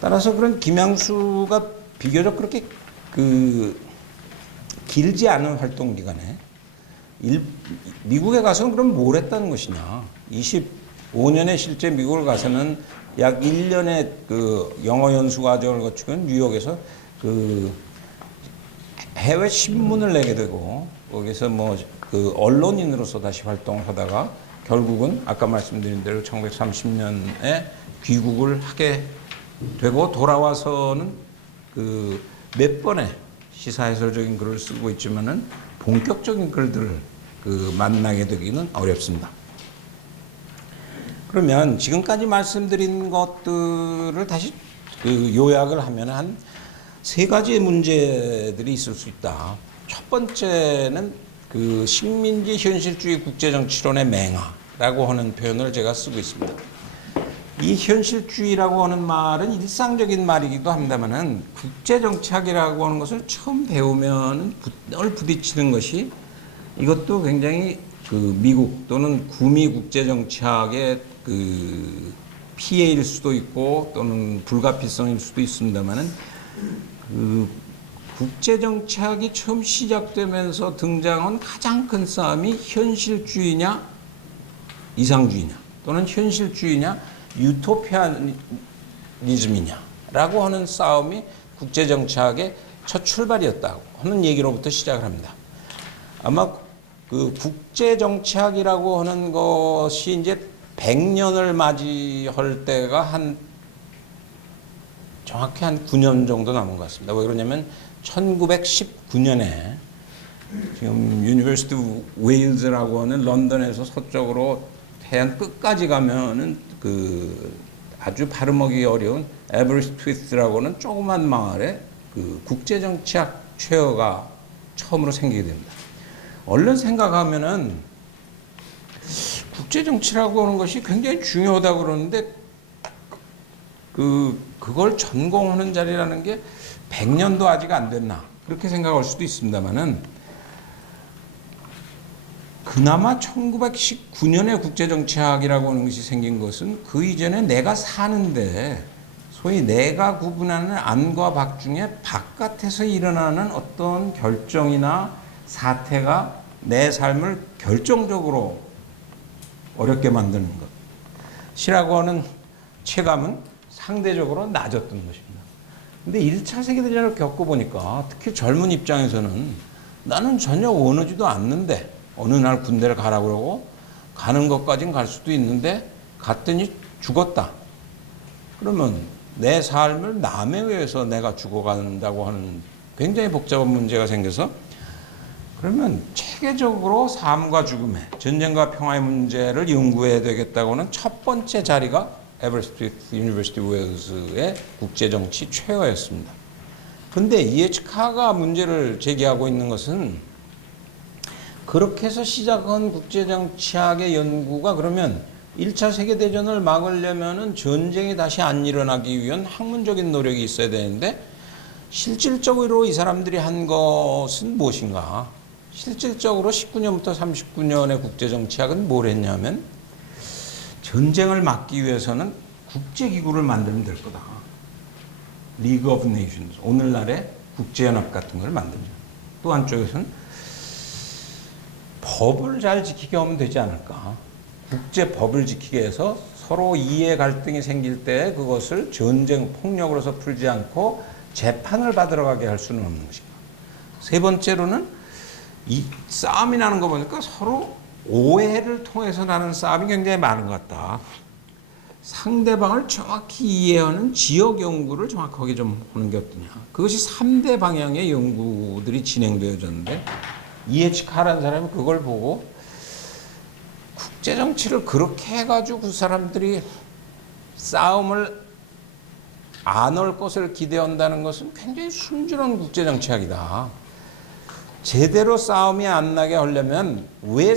따라서 그런 김양수가 비교적 그렇게 그 길지 않은 활동 기간에 미국에 가서는 그럼 뭘 했다는 것이냐. 25년에 실제 미국을 가서는 약 1년의 그 영어 연수 과정을 거치고 뉴욕에서 그 해외 신문을 내게 되고 거기서 뭐 그 언론인으로서 다시 활동을 하다가 결국은 아까 말씀드린 대로 1930년에 귀국을 하게 되고 돌아와서는 그 몇 번의 시사해설적인 글을 쓰고 있지만은 본격적인 글들을 그 만나게 되기는 어렵습니다. 그러면 지금까지 말씀드린 것들을 다시 그 요약을 하면 한 세 가지의 문제들이 있을 수 있다. 첫 번째는 그 식민지 현실주의 국제정치론의 맹화라고 하는 표현을 제가 쓰고 있습니다. 이 현실주의라고 하는 말은 일상적인 말이기도 합니다만은 국제정치학이라고 하는 것을 처음 배우면 늘 부딪히는 것이 이것도 굉장히 그 미국 또는 구미 국제정치학의 그 피해일 수도 있고 또는 불가피성일 수도 있습니다만은 그 국제정치학이 처음 시작되면서 등장한 가장 큰 싸움이 현실주의냐 이상주의냐 또는 현실주의냐 유토피아니즘이냐라고 하는 싸움이 국제정치학의 첫 출발이었다고 하는 얘기로부터 시작을 합니다. 아마 그 국제정치학이라고 하는 것이 이제 100년을 맞이할 때가 정확히 한 9년 정도 남은 것 같습니다. 왜 그러냐면 1919년에 지금 유니버시티 웨일즈라고 하는 런던에서 서쪽으로 해안 끝까지 가면은 그 아주 발음하기 어려운 에버리스트위스라고 하는 조그만 마을에 그 국제정치학 최어가 처음으로 생기게 됩니다. 얼른 생각하면은 국제정치라고 하는 것이 굉장히 중요하다고 그러는데 그걸 전공하는 자리라는 게 100년도 아직 안 됐나 그렇게 생각할 수도 있습니다만은 그나마 1919년에 국제정치학이라고 하는 것이 생긴 것은 그 이전에 내가 사는데 소위 내가 구분하는 안과 박 중에 바깥에서 일어나는 어떤 결정이나 사태가 내 삶을 결정적으로 어렵게 만드는 것이라고 하는 체감은 상대적으로 낮았던 것입니다. 근데 1차 세계대전을 겪어보니까 특히 젊은 입장에서는 나는 전혀 원하지도 않는데 어느 날 군대를 가라고 그러고 가는 것까진 갈 수도 있는데 갔더니 죽었다. 그러면 내 삶을 남에 의해서 내가 죽어간다고 하는 굉장히 복잡한 문제가 생겨서 그러면 체계적으로 삶과 죽음의 전쟁과 평화의 문제를 연구해야 되겠다고 하는 첫 번째 자리가 에버리스트 유니버시티 웨일즈의 국제정치 최어였습니다. 근데 EH카가 문제를 제기하고 있는 것은 그렇게 해서 시작한 국제정치학의 연구가 그러면 1차 세계대전을 막으려면은 전쟁이 다시 안 일어나기 위한 학문적인 노력이 있어야 되는데 실질적으로 이 사람들이 한 것은 무엇인가? 실질적으로 19년부터 39년의 국제정치학은 뭘 했냐면 전쟁을 막기 위해서는 국제기구를 만들면 될 거다. 리그 오브 네이션스, 오늘날의 국제연합 같은 걸 만들죠. 또 한쪽에서는 법을 잘 지키게 하면 되지 않을까. 국제법을 지키게 해서 서로 이해 갈등이 생길 때 그것을 전쟁, 폭력으로서 풀지 않고 재판을 받으러 가게 할 수는 없는 것인가. 세 번째로는 이 싸움이 나는 거 보니까 서로 오해를 통해서 나는 싸움이 굉장히 많은 것 같다. 상대방을 정확히 이해하는 지역 연구를 정확하게 좀 하는 게 어떠냐. 그것이 3대 방향의 연구들이 진행되어졌는데 EH카라는 사람이 그걸 보고 국제정치를 그렇게 해가지고 그 사람들이 싸움을 안 할 것을 기대한다는 것은 굉장히 순진한 국제정치학이다. 제대로 싸움이 안 나게 하려면 왜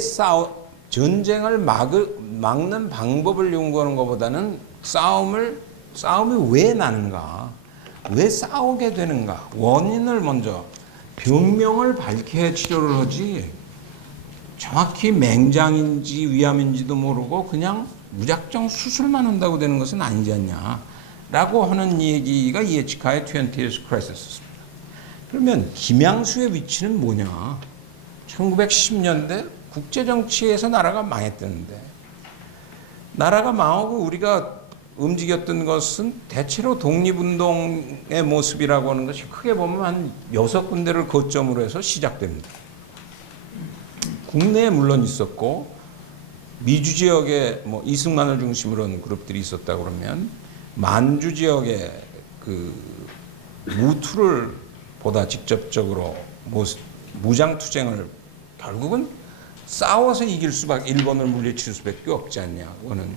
전쟁을 막는 방법을 연구하는 것보다는 싸움이 왜 나는가, 왜 싸우게 되는가, 원인을 먼저 병명을 밝혀야 치료를 하지 정확히 맹장인지 위암인지도 모르고 그냥 무작정 수술만 한다고 되는 것은 아니지 않냐라고 하는 얘기가 EH카의 20th Crisis입니다. 그러면 김양수의 위치는 뭐냐? 1910년대 국제정치에서 나라가 망했다는데 나라가 망하고 우리가 움직였던 것은 대체로 독립운동의 모습이라고 하는 것이 크게 보면 한 6군데를 거점으로 해서 시작됩니다. 국내에 물론 있었고 미주 지역에 뭐 이승만을 중심으로 한 그룹들이 있었다 그러면 만주 지역에 그 무투를 보다 직접적으로 무장투쟁을 결국은 싸워서 이길 수밖에, 일본을 물리칠 수밖에 없지 않냐. 그거는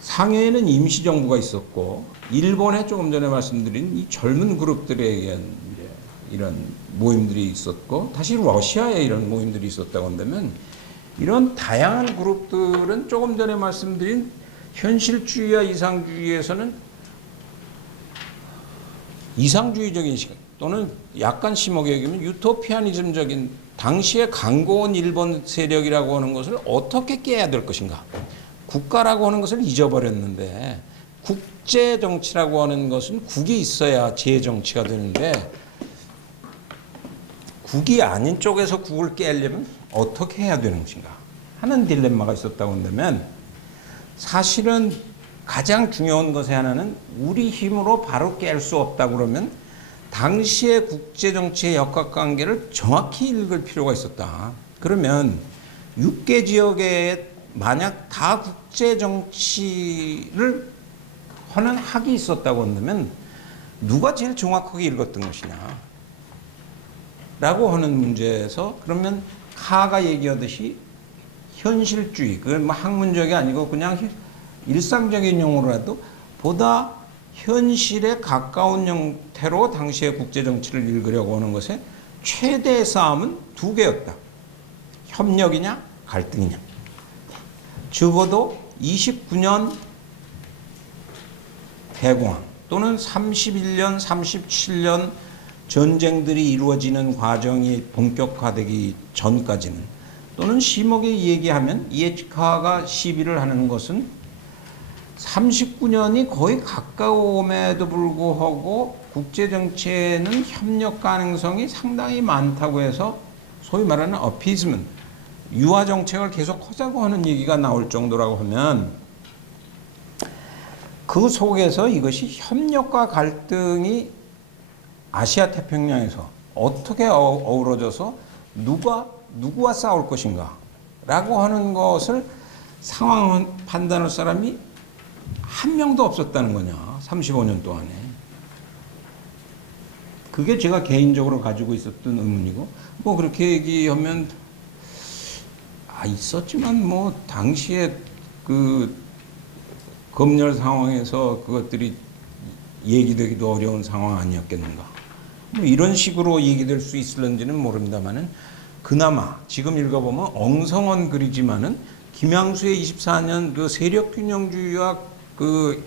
상해에는 임시정부가 있었고 일본에 조금 전에 말씀드린 이 젊은 그룹들에 의한 이런 모임들이 있었고 다시 러시아에 이런 모임들이 있었다고 한다면 이런 다양한 그룹들은 조금 전에 말씀드린 현실주의와 이상주의에서는 이상주의적인 시각 또는 약간 심하게 얘기하면 유토피아니즘적인 당시에 강고한 일본 세력이라고 하는 것을 어떻게 깨야 될 것인가. 국가라고 하는 것을 잊어버렸는데 국제정치라고 하는 것은 국이 있어야 제정치가 되는데 국이 아닌 쪽에서 국을 깨려면 어떻게 해야 되는 것인가 하는 딜레마가 있었다고 한다면 사실은 가장 중요한 것의 하나는 우리 힘으로 바로 깰 수 없다 그러면 당시의 국제정치의 역학관계를 정확히 읽을 필요가 있었다. 그러면 6개 지역에 만약 다 국제정치를 하는 학이 있었다고 한다면 누가 제일 정확하게 읽었던 것이냐 라고 하는 문제에서 그러면 카가 얘기하듯이 현실주의, 그건 뭐 학문적이 아니고 그냥 일상적인 용어로라도 보다 현실에 가까운 형태로 당시의 국제정치를 읽으려고 하는 것에 최대의 싸움은 두 개였다. 협력이냐 갈등이냐. 적어도 29년 대공황 또는 31년, 37년 전쟁들이 이루어지는 과정이 본격화되기 전까지는 또는 심하게 얘기하면 EH카가 시비를 하는 것은 39년이 거의 가까움에도 불구하고 국제정치에는 협력 가능성이 상당히 많다고 해서 소위 말하는 어피즈먼트, 유화 정책을 계속 하자고 하는 얘기가 나올 정도라고 하면 그 속에서 이것이 협력과 갈등이 아시아 태평양에서 어떻게 어우러져서 누구와 싸울 것인가 라고 하는 것을 상황 판단할 사람이 한 명도 없었다는 거냐, 35년 동안에. 그게 제가 개인적으로 가지고 있었던 의문이고, 뭐 그렇게 얘기하면 있었지만 뭐 당시에 그 검열 상황에서 그것들이 얘기되기도 어려운 상황 아니었겠는가. 뭐 이런 식으로 얘기될 수 있을런지는 모릅니다만은 그나마 지금 읽어보면 엉성한 글이지만은 김양수의 24년 그 세력균형주의와 그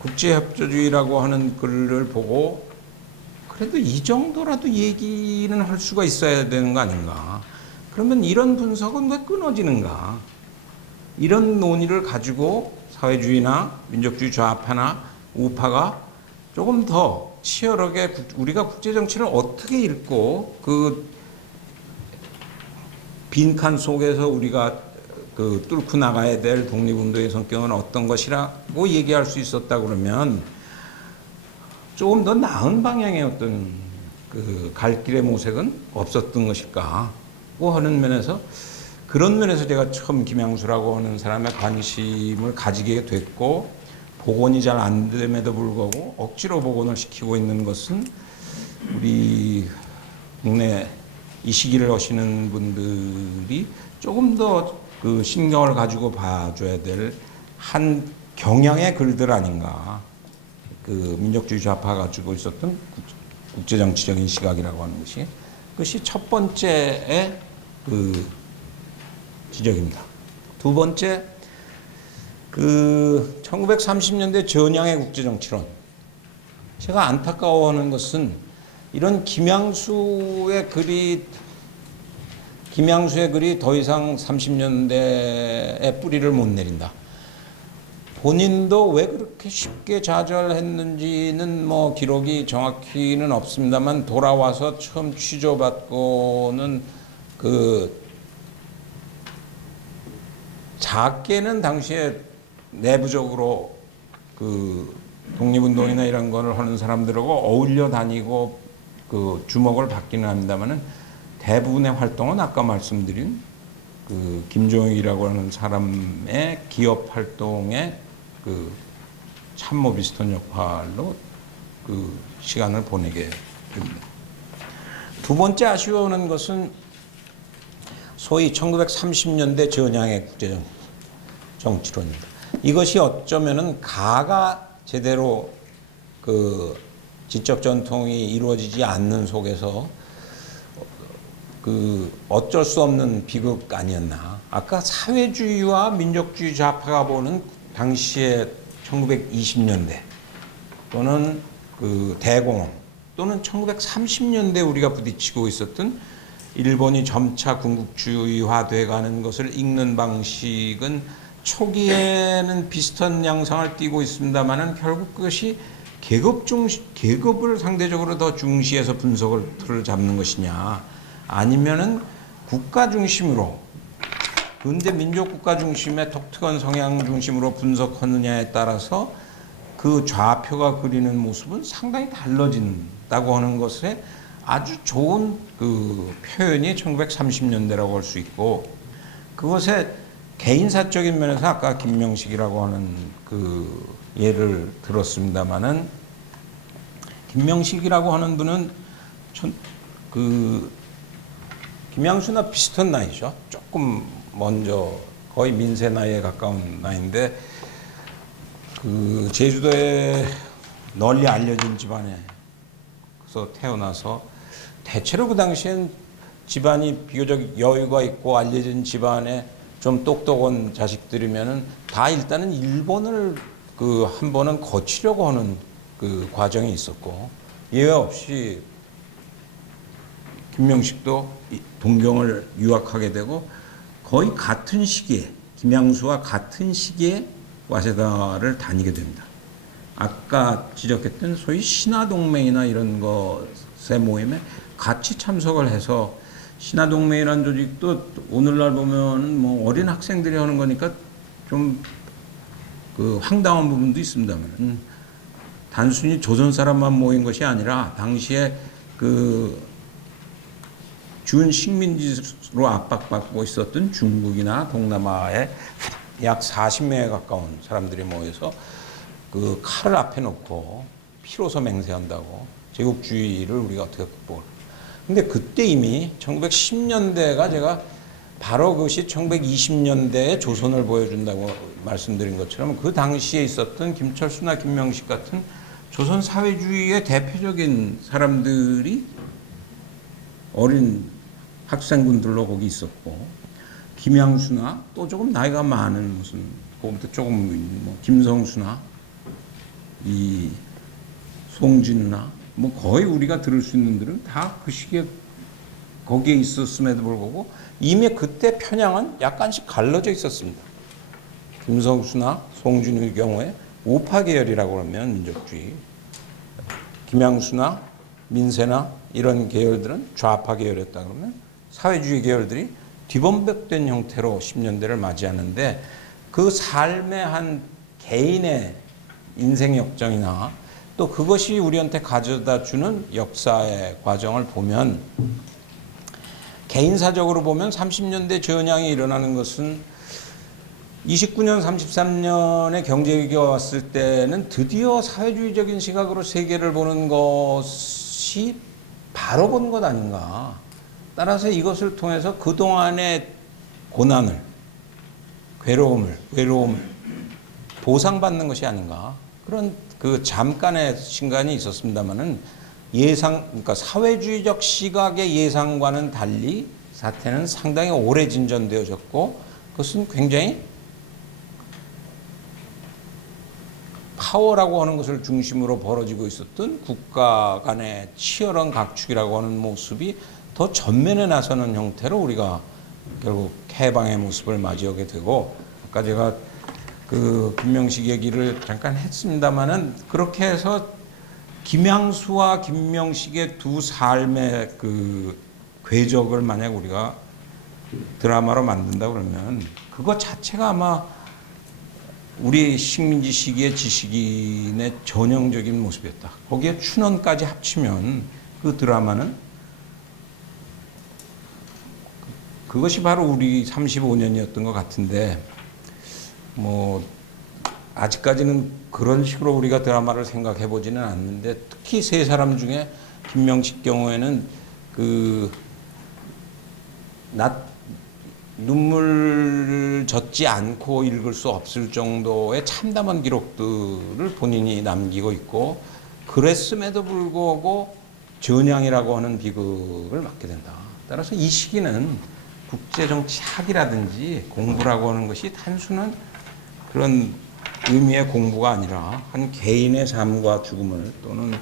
국제협조주의라고 하는 글을 보고 그래도 이 정도라도 얘기는 할 수가 있어야 되는 거 아닌가. 그러면 이런 분석은 왜 끊어지는가. 이런 논의를 가지고 사회주의나 민족주의 좌파나 우파가 조금 더 치열하게 우리가 국제정치를 어떻게 읽고 그 빈칸 속에서 우리가 그 뚫고 나가야 될 독립운동의 성격은 어떤 것이라고 얘기할 수 있었다 그러면 조금 더 나은 방향의 어떤 그 갈 길의 모색은 없었던 것일까 하는 면에서 그런 면에서 제가 처음 김양수라고 하는 사람의 관심을 가지게 됐고 복원이 잘 안 됨에도 불구하고 억지로 복원을 시키고 있는 것은 우리 국내 이 시기를 하시는 분들이 조금 더 그 신경을 가지고 봐줘야 될 한 경향의 글들 아닌가. 그 민족주의 좌파 가지고 있었던 국제정치적인 시각이라고 하는 것이 그것이 첫 번째의 그 지적입니다. 두 번째, 그 1930년대 전향의 국제정치론. 제가 안타까워하는 것은 이런 김양수의 글이 더 이상 30년대의 뿌리를 못 내린다. 본인도 왜 그렇게 쉽게 좌절했는지는 뭐 기록이 정확히는 없습니다만 돌아와서 처음 취조받고는 그 작게는 당시에 내부적으로 그 독립운동이나 이런 거를 하는 사람들하고 어울려 다니고 그 주목을 받기는 합니다만은 대부분의 활동은 아까 말씀드린 그 김종익이라고 하는 사람의 기업 활동에 그 참모 비슷한 역할로 그 시간을 보내게 됩니다. 두 번째 아쉬워하는 것은 소위 1930년대 전향의 국제정치론입니다. 이것이 어쩌면은 가가 제대로 그 지적 전통이 이루어지지 않는 속에서 그 어쩔 수 없는 비극 아니었나. 아까 사회주의와 민족주의 좌파가 보는 당시에 1920년대 또는 그 대공황 또는 1930년대 우리가 부딪히고 있었던 일본이 점차 군국주의화돼 가는 것을 읽는 방식은 초기에는 비슷한 양상을 띠고 있습니다만은 결국 그것이 계급을 상대적으로 더 중시해서 분석을 틀을 잡는 것이냐 아니면은 국가 중심으로 근대 민족 국가 중심의 독특한 성향 중심으로 분석하느냐에 따라서 그 좌표가 그리는 모습은 상당히 달라진다고 하는 것에 아주 좋은 그 표현이 1930년대라고 할 수 있고 그것의 개인사적인 면에서 아까 김명식이라고 하는 그 예를 들었습니다마는 김명식이라고 하는 분은 그 김양수나 비슷한 나이죠. 조금 먼저 거의 민세 나이에 가까운 나이인데 그 제주도에 널리 알려진 집안에서 태어나서 대체로 그 당시엔 집안이 비교적 여유가 있고 알려진 집안에 좀 똑똑한 자식들이면은 다 일단은 일본을 그 한 번은 거치려고 하는 그 과정이 있었고 예외 없이 김명식도 동경을 유학하게 되고 거의 같은 시기에 김양수와 같은 시기에 와세다를 다니게 됩니다. 아까 지적했던 소위 신화동맹이나 이런 것의 모임에 같이 참석을 해서 신화동맹이라는 조직도 오늘날 보면 뭐 어린 학생들이 하는 거니까 좀 그 황당한 부분도 있습니다만 단순히 조선 사람만 모인 것이 아니라 당시에 그 준식민지로 압박받고 있었던 중국이나 동남아에 약 40명에 가까운 사람들이 모여서 그 칼을 앞에 놓고 피로서 맹세한다고 제국주의를 우리가 어떻게 극복을. 근데 그때 이미 1910년대가 제가 바로 그것이 1920년대의 조선을 보여준다고 말씀드린 것처럼 그 당시에 있었던 김철수나 김명식 같은 조선 사회주의의 대표적인 사람들이 어린 학생군들로 거기 있었고, 김양수나 또 조금 나이가 많은 무슨 그것부터 조금 뭐 김성수나 이 송진우나 뭐 거의 우리가 들을 수 있는 들은 다 그 시기에 거기에 있었음에도 불구하고 이미 그때 편향은 약간씩 갈라져 있었습니다. 김성수나 송진우의 경우에 우파 계열이라고 그러면 민족주의, 김양수나 민세나 이런 계열들은 좌파 계열이었다 그러면 사회주의 계열들이 뒤범백된 형태로 10년대를 맞이하는데, 그 삶의 한 개인의 인생 역정이나 또 그것이 우리한테 가져다 주는 역사의 과정을 보면, 개인사적으로 보면 30년대 전향이 일어나는 것은 29년, 33년에 경제위기가 왔을 때는 드디어 사회주의적인 시각으로 세계를 보는 것이 바로 본 것 아닌가. 따라서 이것을 통해서 그동안의 고난을, 외로움을 보상받는 것이 아닌가. 그런 그 잠깐의 순간이 있었습니다만은 그러니까 사회주의적 시각의 예상과는 달리 사태는 상당히 오래 진전되어졌고, 그것은 굉장히 파워라고 하는 것을 중심으로 벌어지고 있었던 국가 간의 치열한 각축이라고 하는 모습이 더 전면에 나서는 형태로 우리가 결국 해방의 모습을 맞이하게 되고, 아까 제가 그 김명식 얘기를 잠깐 했습니다만은, 그렇게 해서 김양수와 김명식의 두 삶의 그 궤적을 만약 우리가 드라마로 만든다 그러면 그것 자체가 아마 우리 식민지 시기의 지식인의 전형적인 모습이었다. 거기에 춘원까지 합치면 그 드라마는 그것이 바로 우리 35년이었던 것 같은데, 뭐 아직까지는 그런 식으로 우리가 드라마를 생각해 보지는 않는데, 특히 세 사람 중에 김명식 경우에는 눈물 젖지 않고 읽을 수 없을 정도의 참담한 기록들을 본인이 남기고 있고, 그랬음에도 불구하고 전향이라고 하는 비극을 맞게 된다. 따라서 이 시기는 국제정치학이라든지 공부라고 하는 것이 단순한 그런 의미의 공부가 아니라 한 개인의 삶과 죽음을, 또는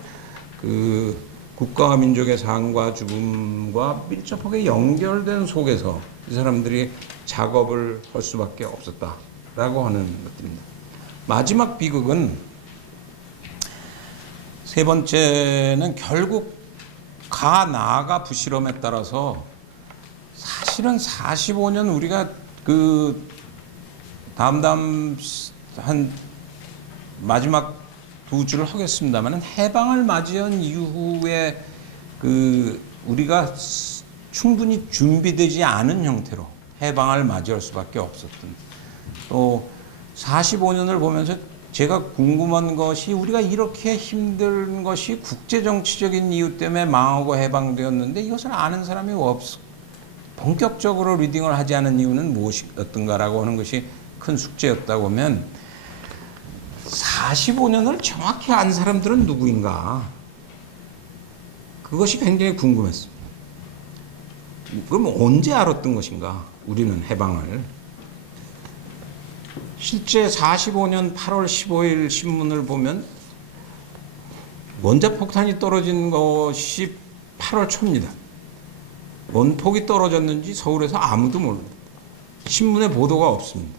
그 국가와 민족의 삶과 죽음과 밀접하게 연결된 속에서 이 사람들이 작업을 할 수밖에 없었다라고 하는 것들입니다. 마지막 비극은, 세 번째는 결국 나아가 부실험에 따라서 사실은 45년 우리가 그 다음 한 마지막 두 줄을 하겠습니다만, 해방을 맞이한 이후에 그 우리가 충분히 준비되지 않은 형태로 해방을 맞이할 수밖에 없었던, 또 45년을 보면서 제가 궁금한 것이, 우리가 이렇게 힘든 것이 국제정치적인 이유 때문에 망하고 해방되었는데 이것을 아는 사람이 본격적으로 리딩을 하지 않은 이유는 무엇이었던가라고 하는 것이 큰 숙제였다고 하면, 45년을 정확히 안 사람들은 누구인가? 그것이 굉장히 궁금했습니다. 그럼 언제 알았던 것인가? 우리는 해방을. 실제 45년 8월 15일 신문을 보면 원자폭탄이 떨어진 것이 8월 초입니다. 원폭이 떨어졌는지 서울에서 아무도 모릅니다. 신문에 보도가 없습니다.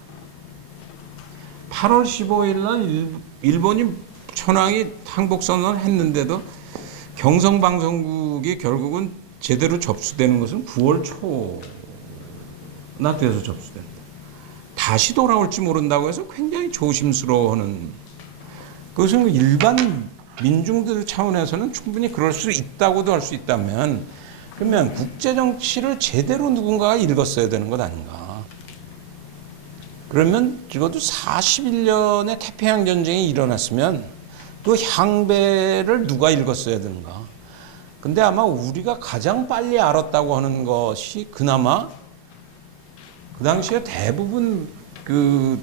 8월 15일 날 일본이 천황이 항복선언을 했는데도 경성방송국이 결국은 제대로 접수되는 것은 9월 초나 돼서 접수됩니다. 다시 돌아올지 모른다고 해서 굉장히 조심스러워하는, 그것은 일반 민중들 차원에서는 충분히 그럴 수 있다고도 할 수 있다면, 그러면 국제정치를 제대로 누군가가 읽었어야 되는 것 아닌가. 그러면 적어도 41년에 태평양 전쟁이 일어났으면 또 향배를 누가 읽었어야 되는가. 근데 아마 우리가 가장 빨리 알았다고 하는 것이, 그나마 그 당시에 대부분 그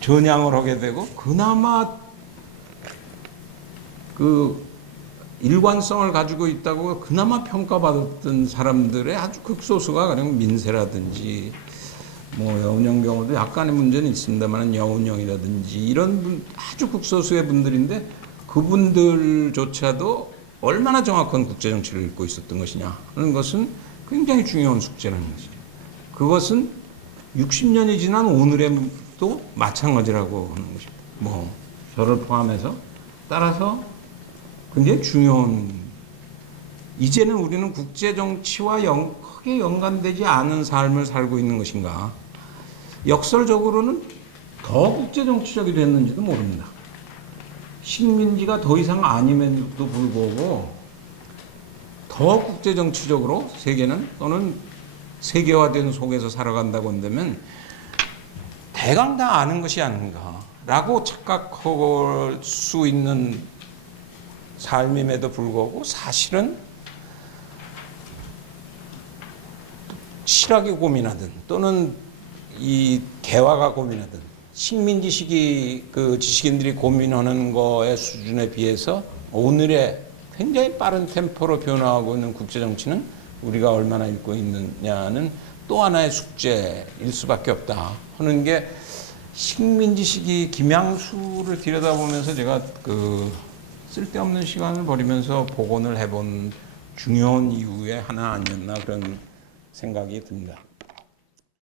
전향을 하게 되고 그나마 그 일관성을 가지고 있다고 그나마 평가받았던 사람들의 아주 극소수가 그냥 민세라든지 뭐 여운형 경우도 약간의 문제는 있습니다만 여운형이라든지 이런 아주 극소수의 분들인데 그분들조차도 얼마나 정확한 국제정치를 읽고 있었던 것이냐 하는 것은 굉장히 중요한 숙제라는 것이죠. 그것은 60년이 지난 오늘에도 마찬가지라고 하는 것입니다. 뭐 저를 포함해서 따라서 굉장히 중요한 이제는 우리는 국제정치와 크게 연관되지 않은 삶을 살고 있는 것인가. 역설적으로는 더 국제정치적이 됐는지도 모릅니다. 식민지가 더 이상 아님에도 불구하고 더 국제정치적으로 세계는 또는 세계화된 속에서 살아간다고 한다면 대강 다 아는 것이 아닌가라고 착각할 수 있는 삶임에도 불구하고 사실은 실학이 고민하든 또는 이 개화가 고민하든 식민지 시기 그 지식인들이 고민하는 거의 수준에 비해서 오늘의 굉장히 빠른 템포로 변화하고 있는 국제정치는 우리가 얼마나 읽고 있느냐는 또 하나의 숙제일 수밖에 없다 하는 게 식민지 시기 김양수를 들여다보면서 제가 그 쓸데없는 시간을 버리면서 복원을 해본 중요한 이유의 하나 아니었나 그런 생각이 듭니다.